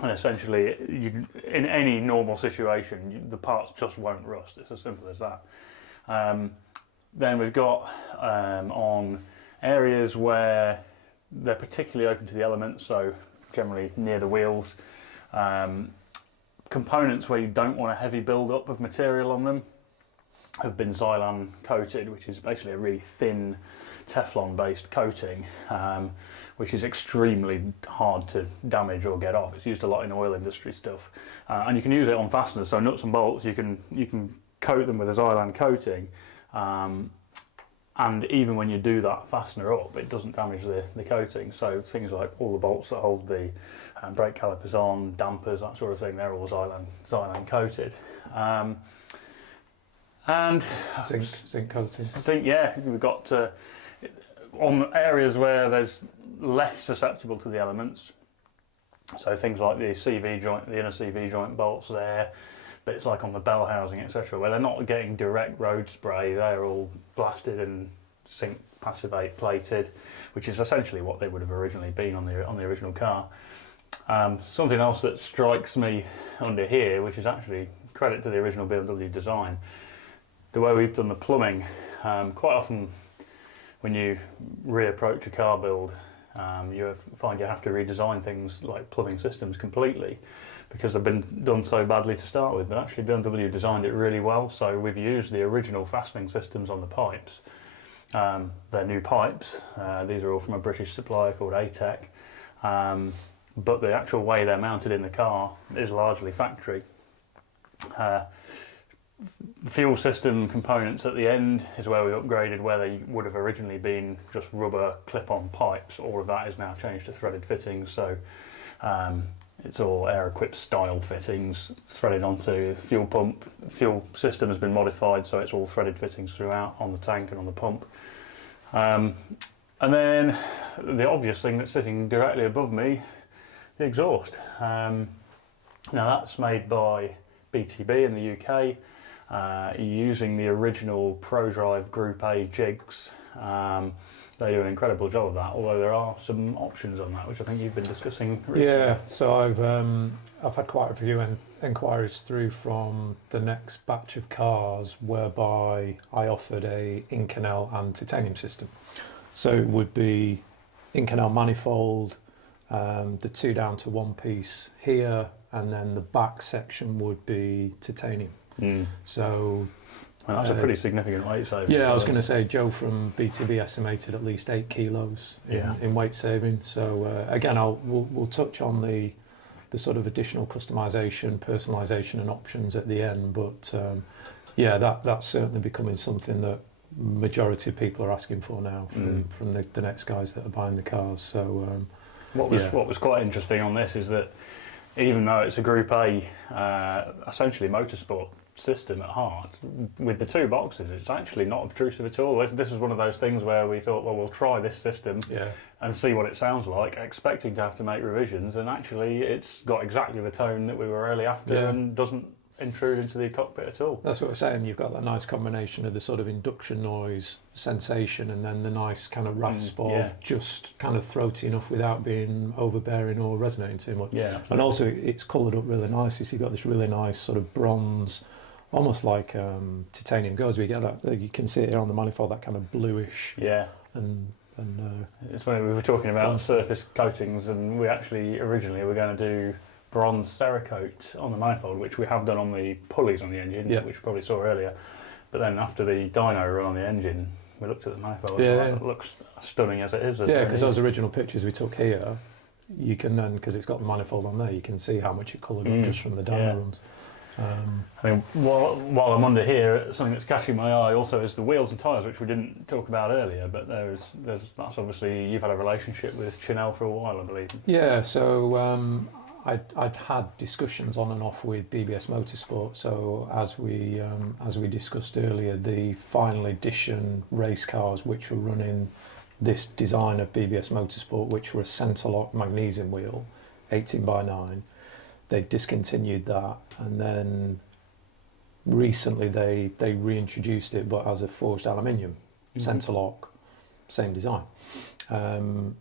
and essentially, in any normal situation, the parts just won't rust. It's as simple as that. Then we've got on areas where they're particularly open to the elements, so generally near the wheels, components where you don't want a heavy build-up of material on them have been Xylan coated, which is basically a really thin Teflon-based coating, which is extremely hard to damage or get off. It's used a lot in oil industry stuff, and you can use it on fasteners. So nuts and bolts, you can coat them with a Xylan coating. And even when you do that fastener up, it doesn't damage the coating. So things like all the bolts that hold the brake calipers on, dampers, that sort of thing, they're all Xylan coated. And zinc coating. Zinc, yeah, we've got on areas where there's less susceptible to the elements. So things like the CV joint, the inner CV joint bolts there. Bits like on the bell housing, etc., where they're not getting direct road spray, they're all blasted and zinc passivate plated, which is essentially what they would have originally been on the original car. Something else that strikes me under here, which is actually credit to the original BMW design, the way we've done the plumbing. Quite often when you reapproach a car build, You find you have to redesign things like plumbing systems completely because they've been done so badly to start with. But actually BMW designed it really well, so we've used the original fastening systems on the pipes. They're new pipes. These are all from a British supplier called ATEC. But the actual way they're mounted in the car is largely factory. The fuel system components at the end is where we upgraded where they would have originally been just rubber clip-on pipes. All of that is now changed to threaded fittings, so it's all air-equipped style fittings threaded onto the fuel pump. The fuel system has been modified, so it's all threaded fittings throughout on the tank and on the pump. And then the obvious thing that's sitting directly above me, the exhaust. Now that's made by BTB in the UK, using the original ProDrive Group A jigs. They do an incredible job of that, although there are some options on that, which I think you've been discussing recently. Yeah, so I've had quite a few inquiries through from the next batch of cars whereby I offered a Inconel and titanium system. So it would be Inconel manifold, the 2 down to 1 piece here, and then the back section would be titanium. So that's a pretty significant weight saving. Yeah, I was going to say Joe from BTB estimated at least 8 kilos in weight saving. So again, we'll touch on the sort of additional customization, personalization, and options at the end. But yeah, that's certainly becoming something that majority of people are asking for now from the next guys that are buying the cars. So what was quite interesting on this is that even though it's a Group A, essentially motorsport system at heart, with the 2 boxes, it's actually not obtrusive at all. This is one of those things where we thought, well, we'll try this system and see what it sounds like, expecting to have to make revisions, and actually it's got exactly the tone that we were really after and doesn't intrude into the cockpit at all. That's what we're saying. You've got that nice combination of the sort of induction noise sensation and then the nice kind of rasp of just kind of throaty enough without being overbearing or resonating too much. Yeah, absolutely. And also it's coloured up really nicely, so you've got this really nice sort of bronze, almost like titanium goes. We get that, you can see it here on the manifold, that kind of bluish. Yeah. And it's funny, we were talking about surface coatings, and we actually originally were going to do bronze Cerakote on the manifold, which we have done on the pulleys on the engine, which you probably saw earlier. But then after the dyno run on the engine, we looked at the manifold and it looks stunning as it is. Yeah, because those original pictures we took here, you can then, because it's got the manifold on there, you can see how much it coloured up just from the dyno runs. I mean, while I'm under here, something that's catching my eye also is the wheels and tyres, which we didn't talk about earlier, but that's obviously, you've had a relationship with Chinel for a while, I believe. Yeah, so I'd had discussions on and off with BBS Motorsport. So as we discussed earlier, the final edition race cars which were running this design of BBS Motorsport, which were a centre-lock magnesium wheel, 18x9, they discontinued that, and then recently they reintroduced it, but as a forged aluminium centre-lock, same design.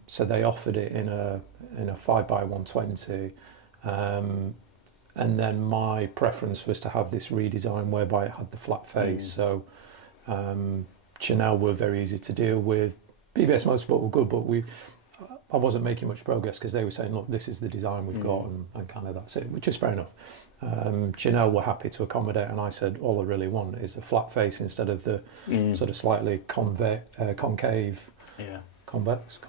So they offered it in a 5x120. And then my preference was to have this redesign whereby it had the flat face. So Chinel were very easy to deal with. BBS Motorsport were good, but I wasn't making much progress because they were saying, look, this is the design we've got, and kind of that's it, which is fair enough. Chinel were happy to accommodate, and I said, all I really want is a flat face instead of the sort of slightly concave, convex.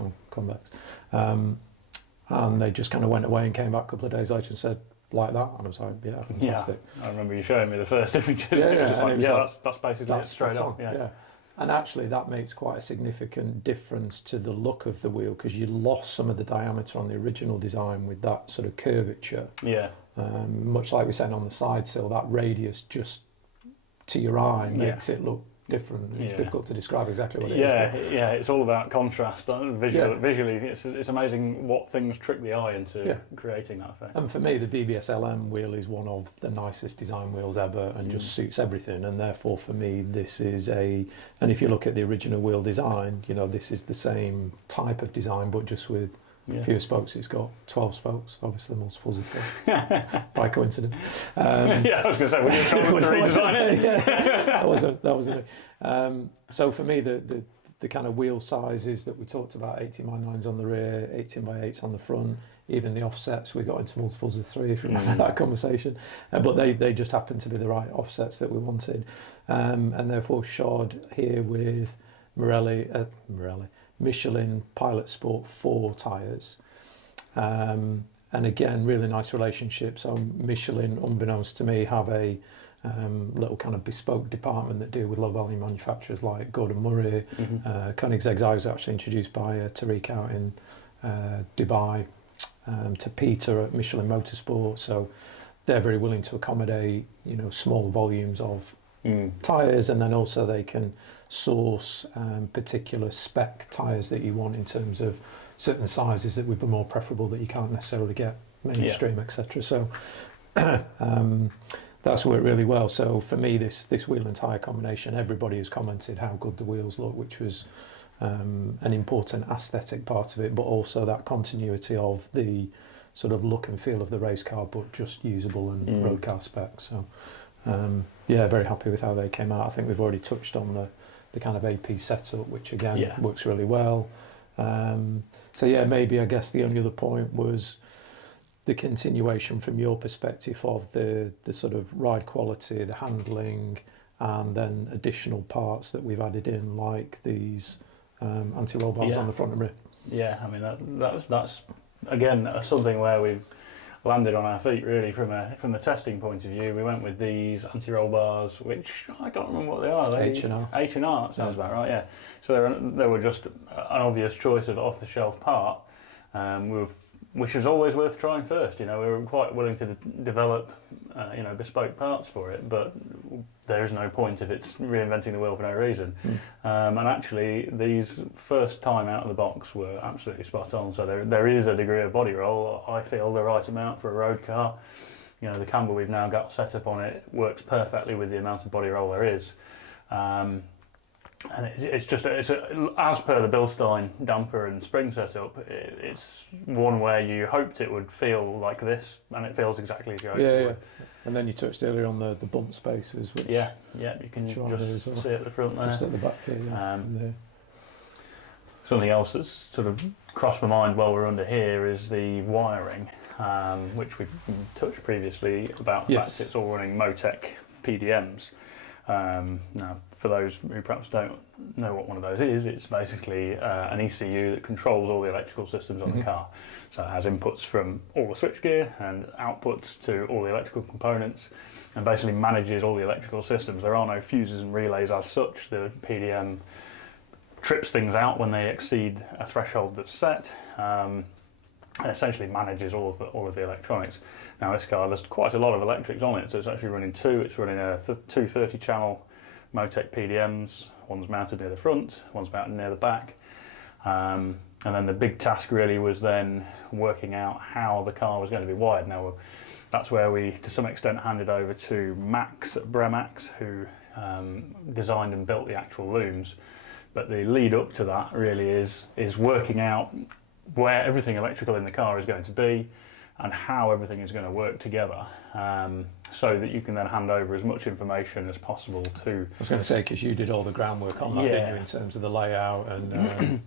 And they just kind of went away and came back a couple of days later and said, like that, and I was like, yeah, fantastic. Yeah, I remember you showing me the first images. That's basically it, straight up. Yeah. And actually that makes quite a significant difference to the look of the wheel, because you lost some of the diameter on the original design with that sort of curvature. Yeah. Much like we said on the side sill, that radius just to your eye makes it look different. It's difficult to describe exactly what it is. Yeah, it's all about contrast. Visually, it's amazing what things trick the eye into creating that effect. And for me, the BBS LM wheel is one of the nicest design wheels ever, and just suits everything. And therefore, for me, this is and if you look at the original wheel design, this is the same type of design, but just with fewer spokes. It's got 12 spokes, obviously multiples of 3 by coincidence. I was going to say, when you told them to redesign it. That was it. So for me, the the kind of wheel sizes that we talked about, 18x9s on the rear, 18x8s on the front, even the offsets, we got into multiples of 3, if you remember that conversation. But they just happened to be the right offsets that we wanted. And therefore shod here with Michelin Pilot Sport 4 tyres. And again, really nice relationship. So Michelin, unbeknownst to me, have a little kind of bespoke department that deal with low volume manufacturers like Gordon Murray. Koenigsegg I was actually introduced by Tariq out in Dubai to Peter at Michelin Motorsport. So they're very willing to accommodate, you know, small volumes of tyres, and then also they can source particular spec tyres that you want in terms of certain sizes that would be more preferable that you can't necessarily get mainstream, etc. So that's worked really well. So for me, this wheel and tyre combination, everybody has commented how good the wheels look, which was an important aesthetic part of it, but also that continuity of the sort of look and feel of the race car, but just usable and road car specs. So yeah, very happy with how they came out. I think we've already touched on the kind of AP setup, which again works really well. So yeah, maybe I guess the only other point was the continuation from your perspective of the sort of ride quality, the handling, and then additional parts that we've added in, like these anti-roll bars on the front and rear. Yeah, I mean that's again something where we've landed on our feet really from the testing point of view. We went with these anti-roll bars, which I can't remember what they are. H&R. H&R, that sounds about right. Yeah. So they were just an obvious choice of off-the-shelf part, which is always worth trying first. You know, we were quite willing to develop, bespoke parts for it, but there is no point if it's reinventing the wheel for no reason. And actually, these first time out of the box were absolutely spot on. So there is a degree of body roll. I feel the right amount for a road car. You know, the camber we've now got set up on it works perfectly with the amount of body roll there is. And it's as per the Bilstein damper and spring setup, it's one where you hoped it would feel like this, and it feels exactly as you hoped it would. And then you touched earlier on the bump spaces, which you can just see at the front there. Just at the back here, there. Something else that's sort of crossed my mind while we're under here is the wiring, which we've touched previously about the fact it's all running Motec PDMs. Now, for those who perhaps don't know what one of those is, it's basically an ECU that controls all the electrical systems on the car. So it has inputs from all the switchgear and outputs to all the electrical components, and basically manages all the electrical systems. There are no fuses and relays as such. The PDM trips things out when they exceed a threshold that's set, and essentially manages all of the electronics. Now this car, there's quite a lot of electrics on it, so it's actually running two. It's running two 30-channel Motec PDMs. One's mounted near the front, one's mounted near the back. And then the big task really was then working out how the car was going to be wired. Now that's where we, to some extent, handed over to Max at Bremax, who designed and built the actual looms. But the lead up to that really is working out where everything electrical in the car is going to be and how everything is going to work together, so that you can then hand over as much information as possible to... I was going to say, because you did all the groundwork on that, didn't you, in terms of the layout and...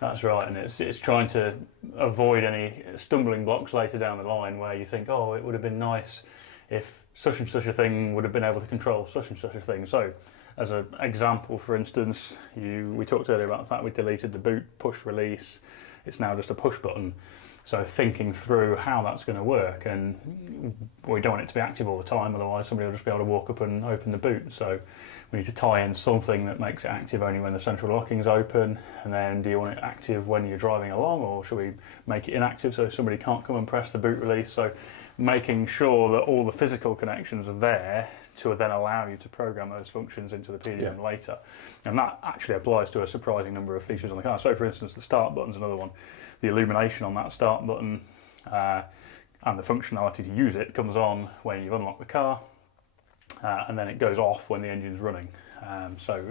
That's right, and it's trying to avoid any stumbling blocks later down the line where you think, oh, it would have been nice if such and such a thing would have been able to control such and such a thing. So, as an example, for instance, we talked earlier about the fact we deleted the boot push release. It's now just a push button. So thinking through how that's going to work, and we don't want it to be active all the time, otherwise somebody will just be able to walk up and open the boot. So we need to tie in something that makes it active only when the central locking's open, and then do you want it active when you're driving along, or should we make it inactive so somebody can't come and press the boot release? So making sure that all the physical connections are there to then allow you to program those functions into the PDM later. And that actually applies to a surprising number of features on the car. So for instance, the start button's another one. The illumination on that start button and the functionality to use it comes on when you've unlocked the car, and then it goes off when the engine's running. So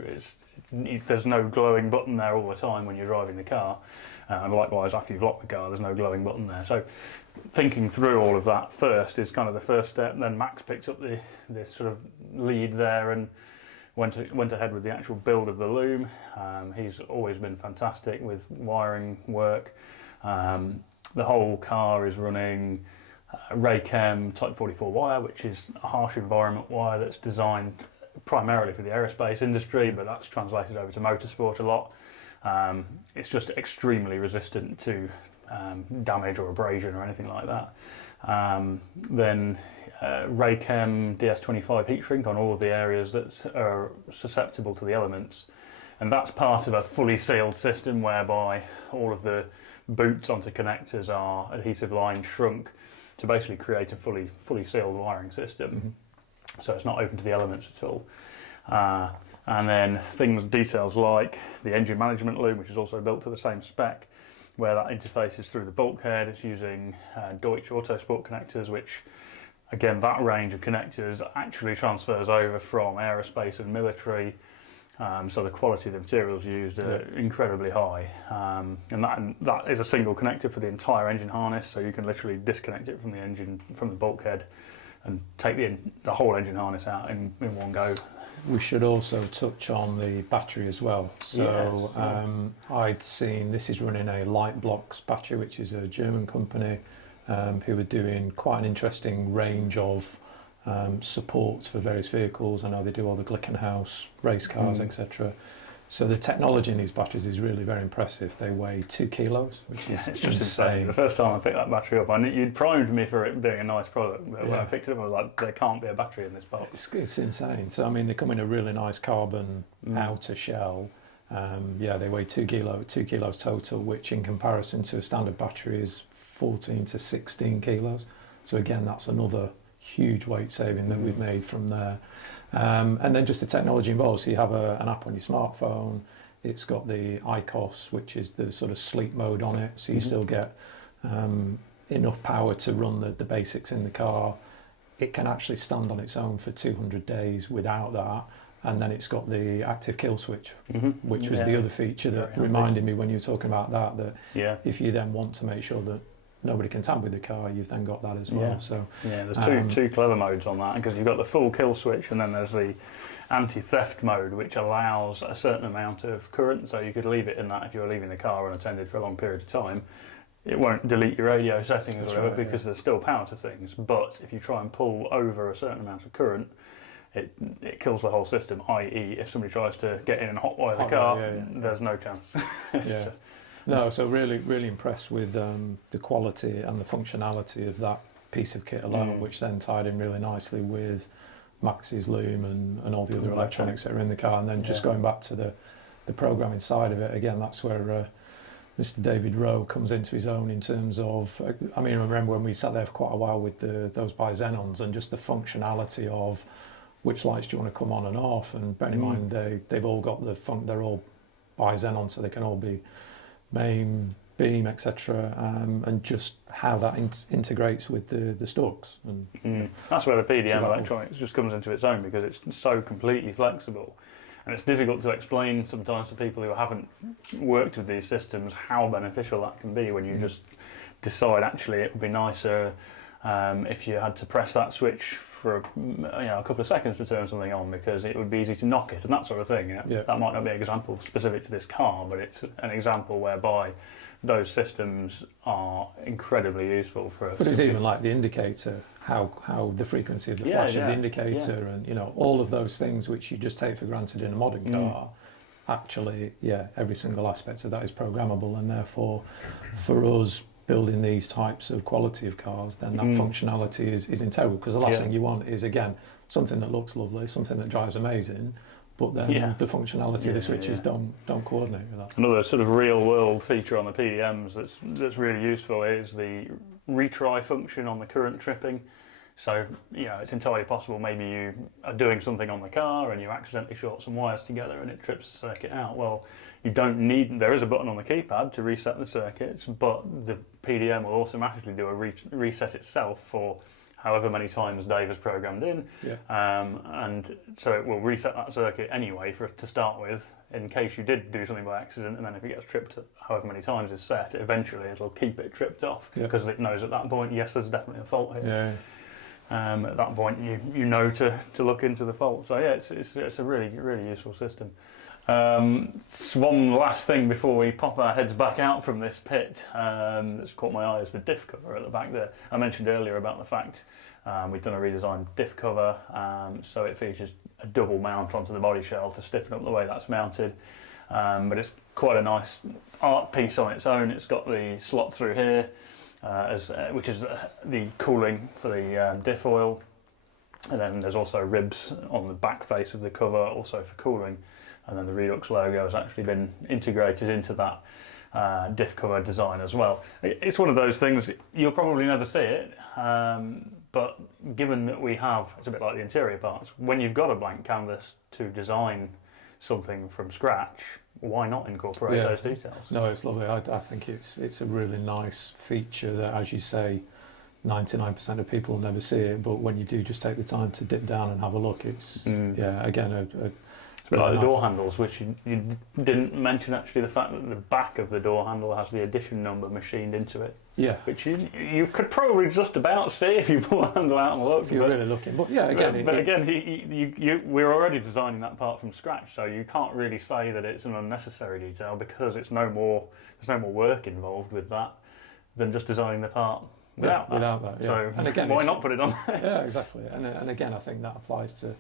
there's no glowing button there all the time when you're driving the car, and likewise after you've locked the car there's no glowing button there. So thinking through all of that first is kind of the first step. Then Max picks up the sort of lead there and went ahead with the actual build of the loom. He's always been fantastic with wiring work. The whole car is running Raychem Type 44 wire, which is a harsh environment wire that's designed primarily for the aerospace industry, but that's translated over to motorsport a lot. It's just extremely resistant to damage or abrasion or anything like that. Then Raychem DS25 heat shrink on all of the areas that are susceptible to the elements, and that's part of a fully sealed system whereby all of the boots onto connectors are adhesive line shrunk to basically create a fully sealed wiring system. So it's not open to the elements at all. And then details like the engine management loom, which is also built to the same spec, where that interfaces through the bulkhead. It's using Deutsch Autosport connectors, which again, that range of connectors actually transfers over from aerospace and military. So the quality of the materials used are incredibly high, and that is a single connector for the entire engine harness. So you can literally disconnect it from the engine, from the bulkhead, and take the whole engine harness out in one go. We should also touch on the battery as well. So I'd seen this is running a Lightblocks battery, which is a German company who are doing quite an interesting range of supports for various vehicles. I know they do all the Glickenhaus race cars, etc. So the technology in these batteries is really very impressive. They weigh 2 kilos, which is it's just insane. The first time I picked that battery up, you'd primed me for it being a nice product, but when I picked it up I was like, there can't be a battery in this box. It's insane. So I mean, they come in a really nice carbon outer shell. They weigh 2 kilos total, which in comparison to a standard battery is 14 to 16 kilos. So again, that's another huge weight saving that we've made from there. And then just the technology involved. So you have an app on your smartphone. It's got the ICOS, which is the sort of sleep mode on it. So you still get enough power to run the basics in the car. It can actually stand on its own for 200 days without that. And then it's got the active kill switch, which was the other feature that reminded me when you were talking about that if you then want to make sure that nobody can tamper with the car, you've then got that as well. So there's two clever modes on that, because you've got the full kill switch, and then there's the anti-theft mode, which allows a certain amount of current. So you could leave it in that if you're leaving the car unattended for a long period of time. It won't delete your radio settings or whatever, because there's still power to things. But if you try and pull over a certain amount of current, it kills the whole system, i.e. if somebody tries to get in and hotwire the car, there's no chance. No, so really impressed with the quality and the functionality of that piece of kit alone, which then tied in really nicely with Max's loom and all the other electronics that are in the car. And then just going back to the programming side of it, again, that's where Mr. David Rowe comes into his own in terms of, I mean, I remember when we sat there for quite a while with those bi-xenons and just the functionality of which lights do you want to come on and off. And bearing in mind, they've all got they're all bi-xenon, so they can all be main, beam, etc., and just how that integrates with the stalks. And that's where the PDM electronics just comes into its own, because it's so completely flexible, and it's difficult to explain sometimes to people who haven't worked with these systems how beneficial that can be when you just decide actually it would be nicer if you had to press that switch for a couple of seconds to turn something on, because it would be easy to knock it and that sort of thing. That might not be an example specific to this car, but it's an example whereby those systems are incredibly useful for us. But it's even like the indicator, how the frequency of the flash of the indicator, and all of those things which you just take for granted in a modern car. Actually, every single aspect of that is programmable, and therefore, for us building these types of quality of cars, then that functionality is integral, because the last thing you want is, again, something that looks lovely, something that drives amazing, but then the functionality of the switches don't coordinate with that. Another sort of real world feature on the PDMs that's really useful is the retry function on the current tripping. So, it's entirely possible maybe you are doing something on the car and you accidentally short some wires together and it trips the circuit out. Well, you don't need, there is a button on the keypad to reset the circuits, but the PDM will automatically do a reset itself for however many times Dave has programmed in. And so it will reset that circuit anyway to start with, in case you did do something by accident, and then if it gets tripped however many times is set, eventually it'll keep it tripped off, because it knows at that point, yes, there's definitely a fault here. At that point, you know to look into the fault. So yeah, it's a really useful system. One last thing before we pop our heads back out from this pit that's caught my eye is the diff cover at the back there. I mentioned earlier about the fact we've done a redesigned diff cover, so it features a double mount onto the body shell to stiffen up the way that's mounted. But it's quite a nice art piece on its own. It's got the slot through here, which is the cooling for the diff oil, and then there's also ribs on the back face of the cover also for cooling. And then the Redux logo has actually been integrated into that diff cover design as well. It's one of those things, you'll probably never see it, but given that we have, it's a bit like the interior parts, when you've got a blank canvas to design something from scratch, why not incorporate those details? No, it's lovely. I think it's a really nice feature that, as you say, 99% of people will never see it, but when you do just take the time to dip down and have a look, it's, again, it's a bit like the door handles, which you didn't mention actually, the fact that the back of the door handle has the edition number machined into it. Yeah. Which you could probably just about see if you pull the handle out and look. If you're really looking. But yeah, again... we're already designing that part from scratch, so you can't really say that it's an unnecessary detail because there's no more work involved with that than just designing the part without that. Yeah. So and again, why not put it on there? Yeah, exactly. And again, I think that applies to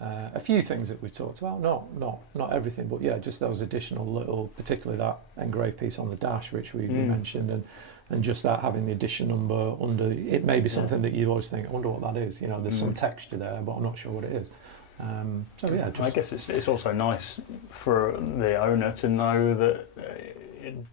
a few things that we've talked about, not everything, but yeah, just those additional little, particularly that engraved piece on the dash, which we mentioned, and just that having the edition number under, it may be something that you always think, I wonder what that is, you know, there's some texture there, but I'm not sure what it is. So yeah, I guess it's also nice for the owner to know that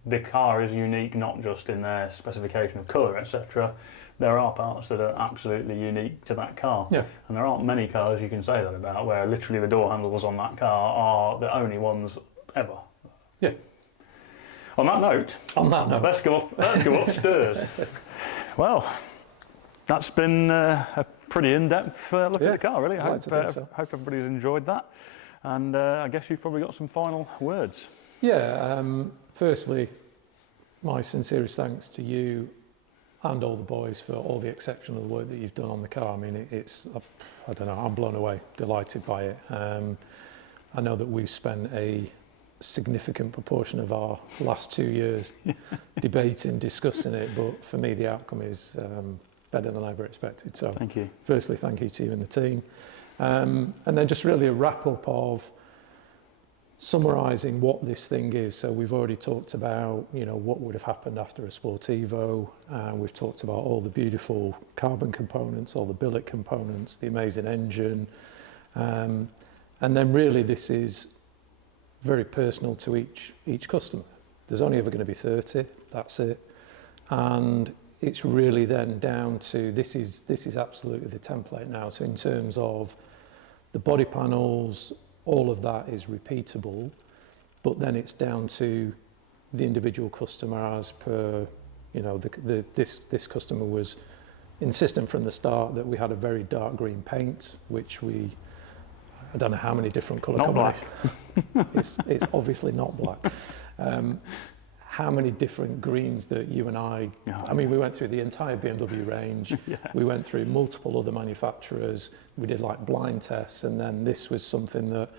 the car is unique, not just in their specification of colour, etc. There are parts that are absolutely unique to that car. Yeah. And there aren't many cars you can say that about, where literally the door handles on that car are the only ones ever. Yeah. On that note, let's go upstairs. Well, that's been a pretty in-depth look at the car, really. I hope everybody's enjoyed that. And I guess you've probably got some final words. Yeah, firstly, my sincerest thanks to you and all the boys for all the exceptional work that you've done on the car. I mean, I don't know, I'm blown away, delighted by it. I know that we've spent a significant proportion of our last 2 years debating, discussing it, but for me the outcome is better than I ever expected. So thank you. Firstly, thank you to you and the team. And then just really a wrap up of summarising what this thing is. So we've already talked about, you know, what would have happened after a Sportivo. We've talked about all the beautiful carbon components, all the billet components, the amazing engine. And then really this is very personal to each customer. There's only ever going to be 30, that's it. And it's really then down to, this is absolutely the template now. So in terms of the body panels, all of that is repeatable, but then it's down to the individual customer as per, you know, this customer was insistent from the start that we had a very dark green paint, which I don't know how many different colour combinations. It's obviously not black. How many different greens that you and I mean, we went through the entire BMW range. We went through multiple other manufacturers. We did like blind tests, and then this was something that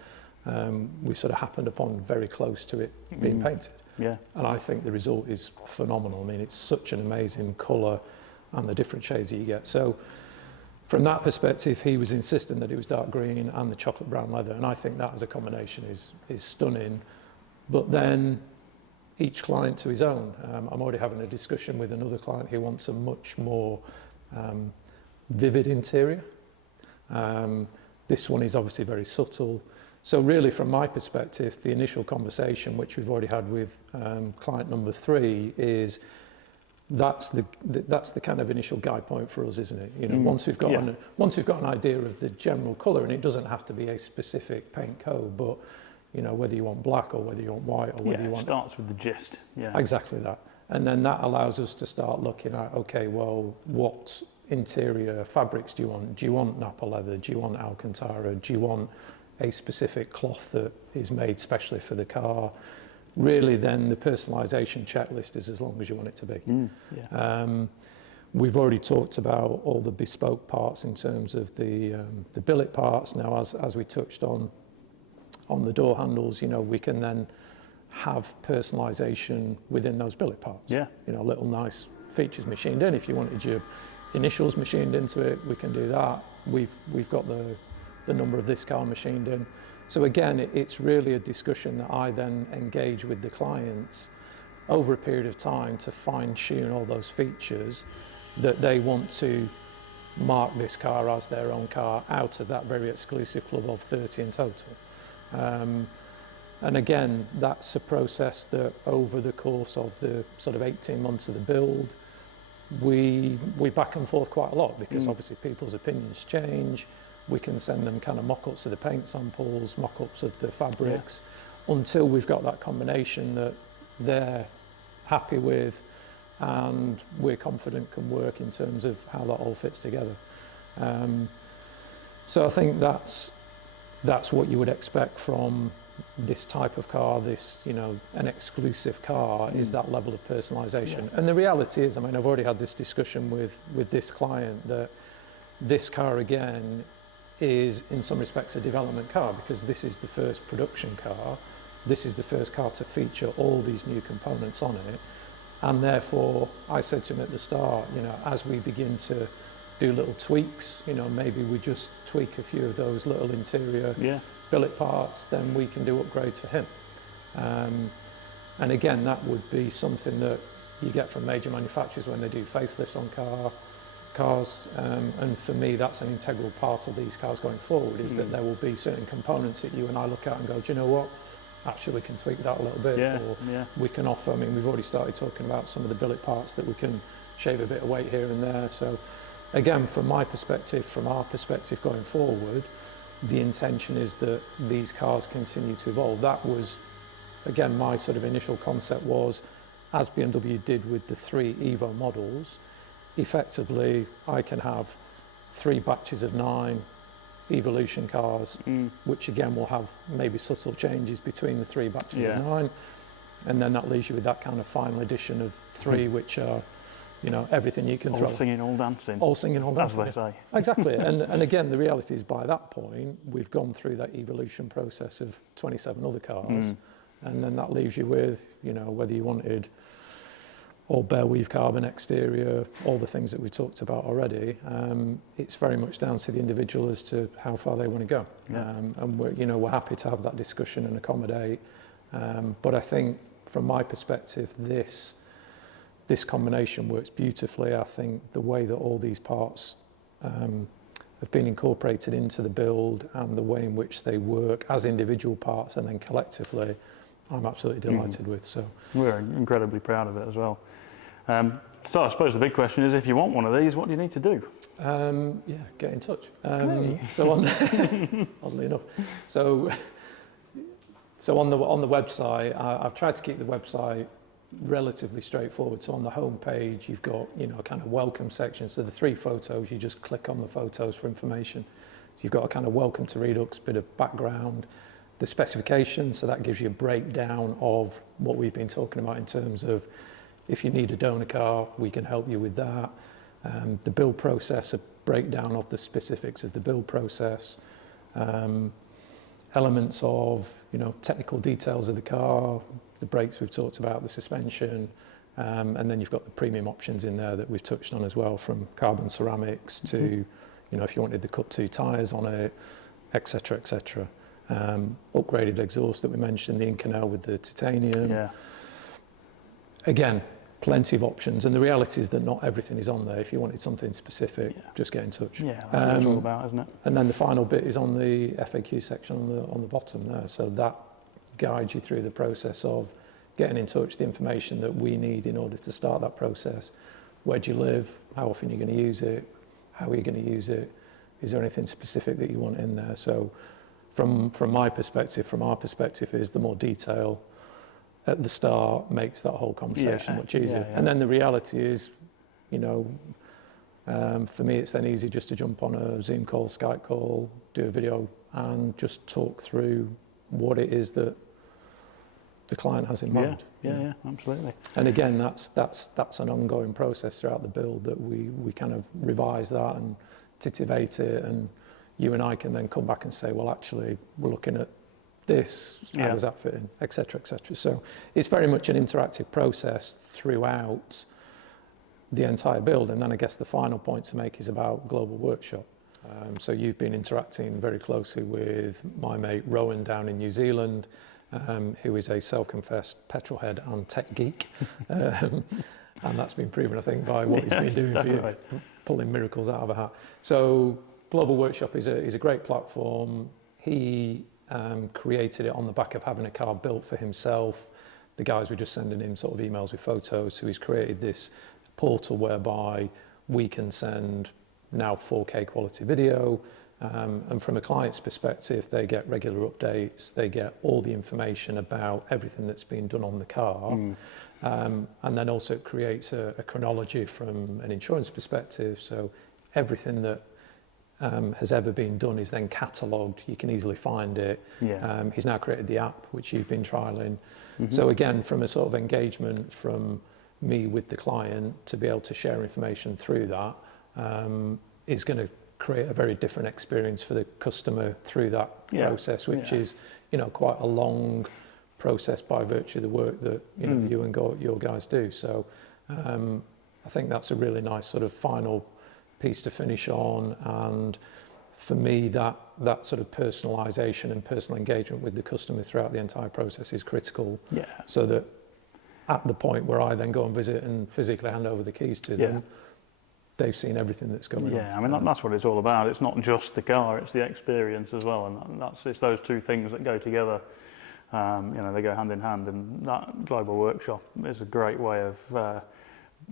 we sort of happened upon very close to it being painted. Yeah. And I think the result is phenomenal. I mean, it's such an amazing colour and the different shades that you get. So from that perspective, he was insistent that it was dark green and the chocolate brown leather, and I think that as a combination is stunning. But then each client to his own. I'm already having a discussion with another client who wants a much more vivid interior. This one is obviously very subtle. So really, from my perspective, the initial conversation, which we've already had with client number 3, is that's the kind of initial guide point for us, isn't it? You know, once we've got an idea of the general colour, and it doesn't have to be a specific paint code, but you know, whether you want black or whether you want white or whether you want... it starts with the gist. Yeah, exactly that. And then that allows us to start looking at, okay, well, what interior fabrics do you want? Do you want Napa leather? Do you want Alcantara? Do you want a specific cloth that is made specially for the car? Really, then the personalisation checklist is as long as you want it to be. We've already talked about all the bespoke parts in terms of the billet parts. Now, as we touched on the door handles, you know, we can then have personalisation within those billet parts. Yeah. You know, little nice features machined in. If you wanted your initials machined into it, we can do that. We've got the number of this car machined in. So again, it's really a discussion that I then engage with the clients over a period of time to fine-tune all those features that they want to mark this car as their own car out of that very exclusive club of 30 in total. And again, that's a process that over the course of the sort of 18 months of the build, we back and forth quite a lot, because obviously people's opinions change. We can send them kind of mock-ups of the paint samples, mock-ups of the fabrics, until we've got that combination that they're happy with and we're confident can work in terms of how that all fits together. So I think that's what you would expect from this type of car, this, you know, an exclusive car, is that level of personalisation. And the reality is, I mean, I've already had this discussion with this client, that this car again is in some respects a development car, because this is the first production car. This is the first car to feature all these new components on it. And therefore, I said to him at the start, you know, as we begin to do little tweaks, you know, maybe we just tweak a few of those little interior billet parts, then we can do upgrades for him. And again, that would be something that you get from major manufacturers when they do facelifts on cars. And for me, that's an integral part of these cars going forward, is that there will be certain components that you and I look at and go, do you know what? Actually, we can tweak that a little bit, or we can offer, I mean, we've already started talking about some of the billet parts that we can shave a bit of weight here and there. So again, from my perspective, from our perspective going forward, the intention is that these cars continue to evolve. That was, again, my sort of initial concept was, as BMW did with the 3 Evo models, effectively I can have 3 batches of 9 Evolution cars, which again will have maybe subtle changes between the 3 batches of 9, and then that leaves you with that kind of final edition of 3, which are, you know, everything you can all throw. Singing, all dancing. All singing, all dancing. As they say. Exactly. And again, the reality is by that point, we've gone through that evolution process of 27 other cars. And then that leaves you with, you know, whether you wanted all bare weave carbon exterior, all the things that we talked about already. It's very much down to the individual as to how far they want to go. And we're happy to have that discussion and accommodate. But I think from my perspective, this combination works beautifully. I think the way that all these parts have been incorporated into the build and the way in which they work as individual parts and then collectively, I'm absolutely delighted with. So we're incredibly proud of it as well. So I suppose the big question is, if you want one of these, what do you need to do? Get in touch. So on, oddly enough, so on the website, I've tried to keep the website relatively straightforward. So on the home page, you've got, you know, a kind of welcome section. So the 3 photos, you just click on the photos for information. So you've got a kind of welcome to Redux, bit of background, the specifications. So that gives you a breakdown of what we've been talking about in terms of, if you need a donor car, we can help you with that. The build process, a breakdown of the specifics of the build process. Elements of, you know, technical details of the car, the brakes we've talked about, the suspension, and then you've got the premium options in there that we've touched on as well, from carbon ceramics to, you know, if you wanted the Cut 2 tyres on it, etc., etc. Upgraded exhaust that we mentioned, the Inconel with the titanium. Again, plenty of options, and the reality is that not everything is on there. If you wanted something specific, just get in touch. That's what it's all about, isn't it? And then the final bit is on the FAQ section on the bottom there. So that guides you through the process of getting in touch, the information that we need in order to start that process. Where do you live? How often are you going to use it? How are you going to use it? Is there anything specific that you want in there? So from my perspective, from our perspective, is the more detail at the start makes that whole conversation much easier. And then the reality is, you know, for me, it's then easy just to jump on a Zoom call, Skype call, do a video, and just talk through what it is that the client has in mind. Yeah, absolutely. And again, that's an ongoing process throughout the build, that we kind of revise that and titivate it, and you and I can then come back and say, well, actually, we're looking at this, how does that fit in, etc., etc. So it's very much an interactive process throughout the entire build. And then I guess the final point to make is about global workshop. So you've been interacting very closely with my mate Rowan down in New Zealand, who is a self-confessed petrol head and tech geek. And that's been proven, I think, by what he's been doing for you, pulling miracles out of a hat. So Global Workshop is a great platform. He created it on the back of having a car built for himself. The guys were just sending him sort of emails with photos, so he's created this portal whereby we can send now 4K quality video, and from a client's perspective, they get regular updates, they get all the information about everything that's been done on the car, and then also it creates a chronology from an insurance perspective, so everything that has ever been done is then catalogued. You can easily find it. He's now created the app, which you've been trialing. So again, from a sort of engagement from me with the client to be able to share information through that is going to create a very different experience for the customer through that process, which is, you know, quite a long process by virtue of the work that you know you and your guys do. So I think that's a really nice sort of final piece to finish on, and for me that sort of personalization and personal engagement with the customer throughout the entire process is critical, so that at the point where I then go and visit and physically hand over the keys to them, they've seen everything that's going on. I mean that's what it's all about. It's not just the car, it's the experience as well, and it's those two things that go together. You know, they go hand in hand, and that global workshop is a great way of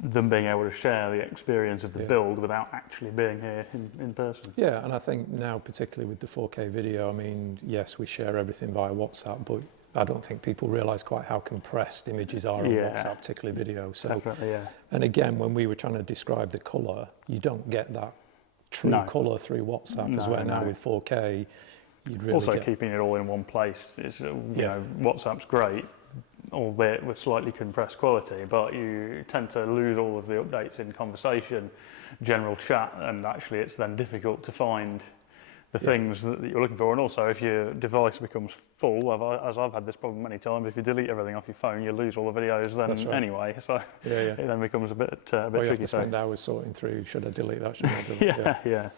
them being able to share the experience of the build without actually being here in person. Yeah, and I think now, particularly with the 4K video, I mean, yes, we share everything via WhatsApp, but I don't think people realise quite how compressed images are on WhatsApp, particularly video. So, definitely, and again, when we were trying to describe the colour, you don't get that true colour through WhatsApp as well. Now with 4K, you'd really also keeping it all in one place. Is, you know, WhatsApp's great, albeit with slightly compressed quality, but you tend to lose all of the updates in conversation, general chat, and actually it's then difficult to find the things that you're looking for. And also, if your device becomes full, as I've had this problem many times, if you delete everything off your phone, you lose all the videos then anyway. So it then becomes a bit tricky. You have to spend hours sorting through, should I delete that, should I delete yeah.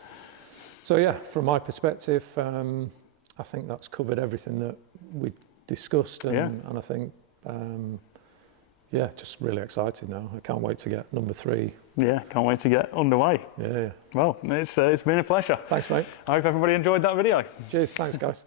So from my perspective, I think that's covered everything that we discussed, and I think just really excited now. I can't wait to get number 3. Yeah, can't wait to get underway. Yeah. Well, it's been a pleasure. Thanks, mate. I hope everybody enjoyed that video. Cheers, thanks guys.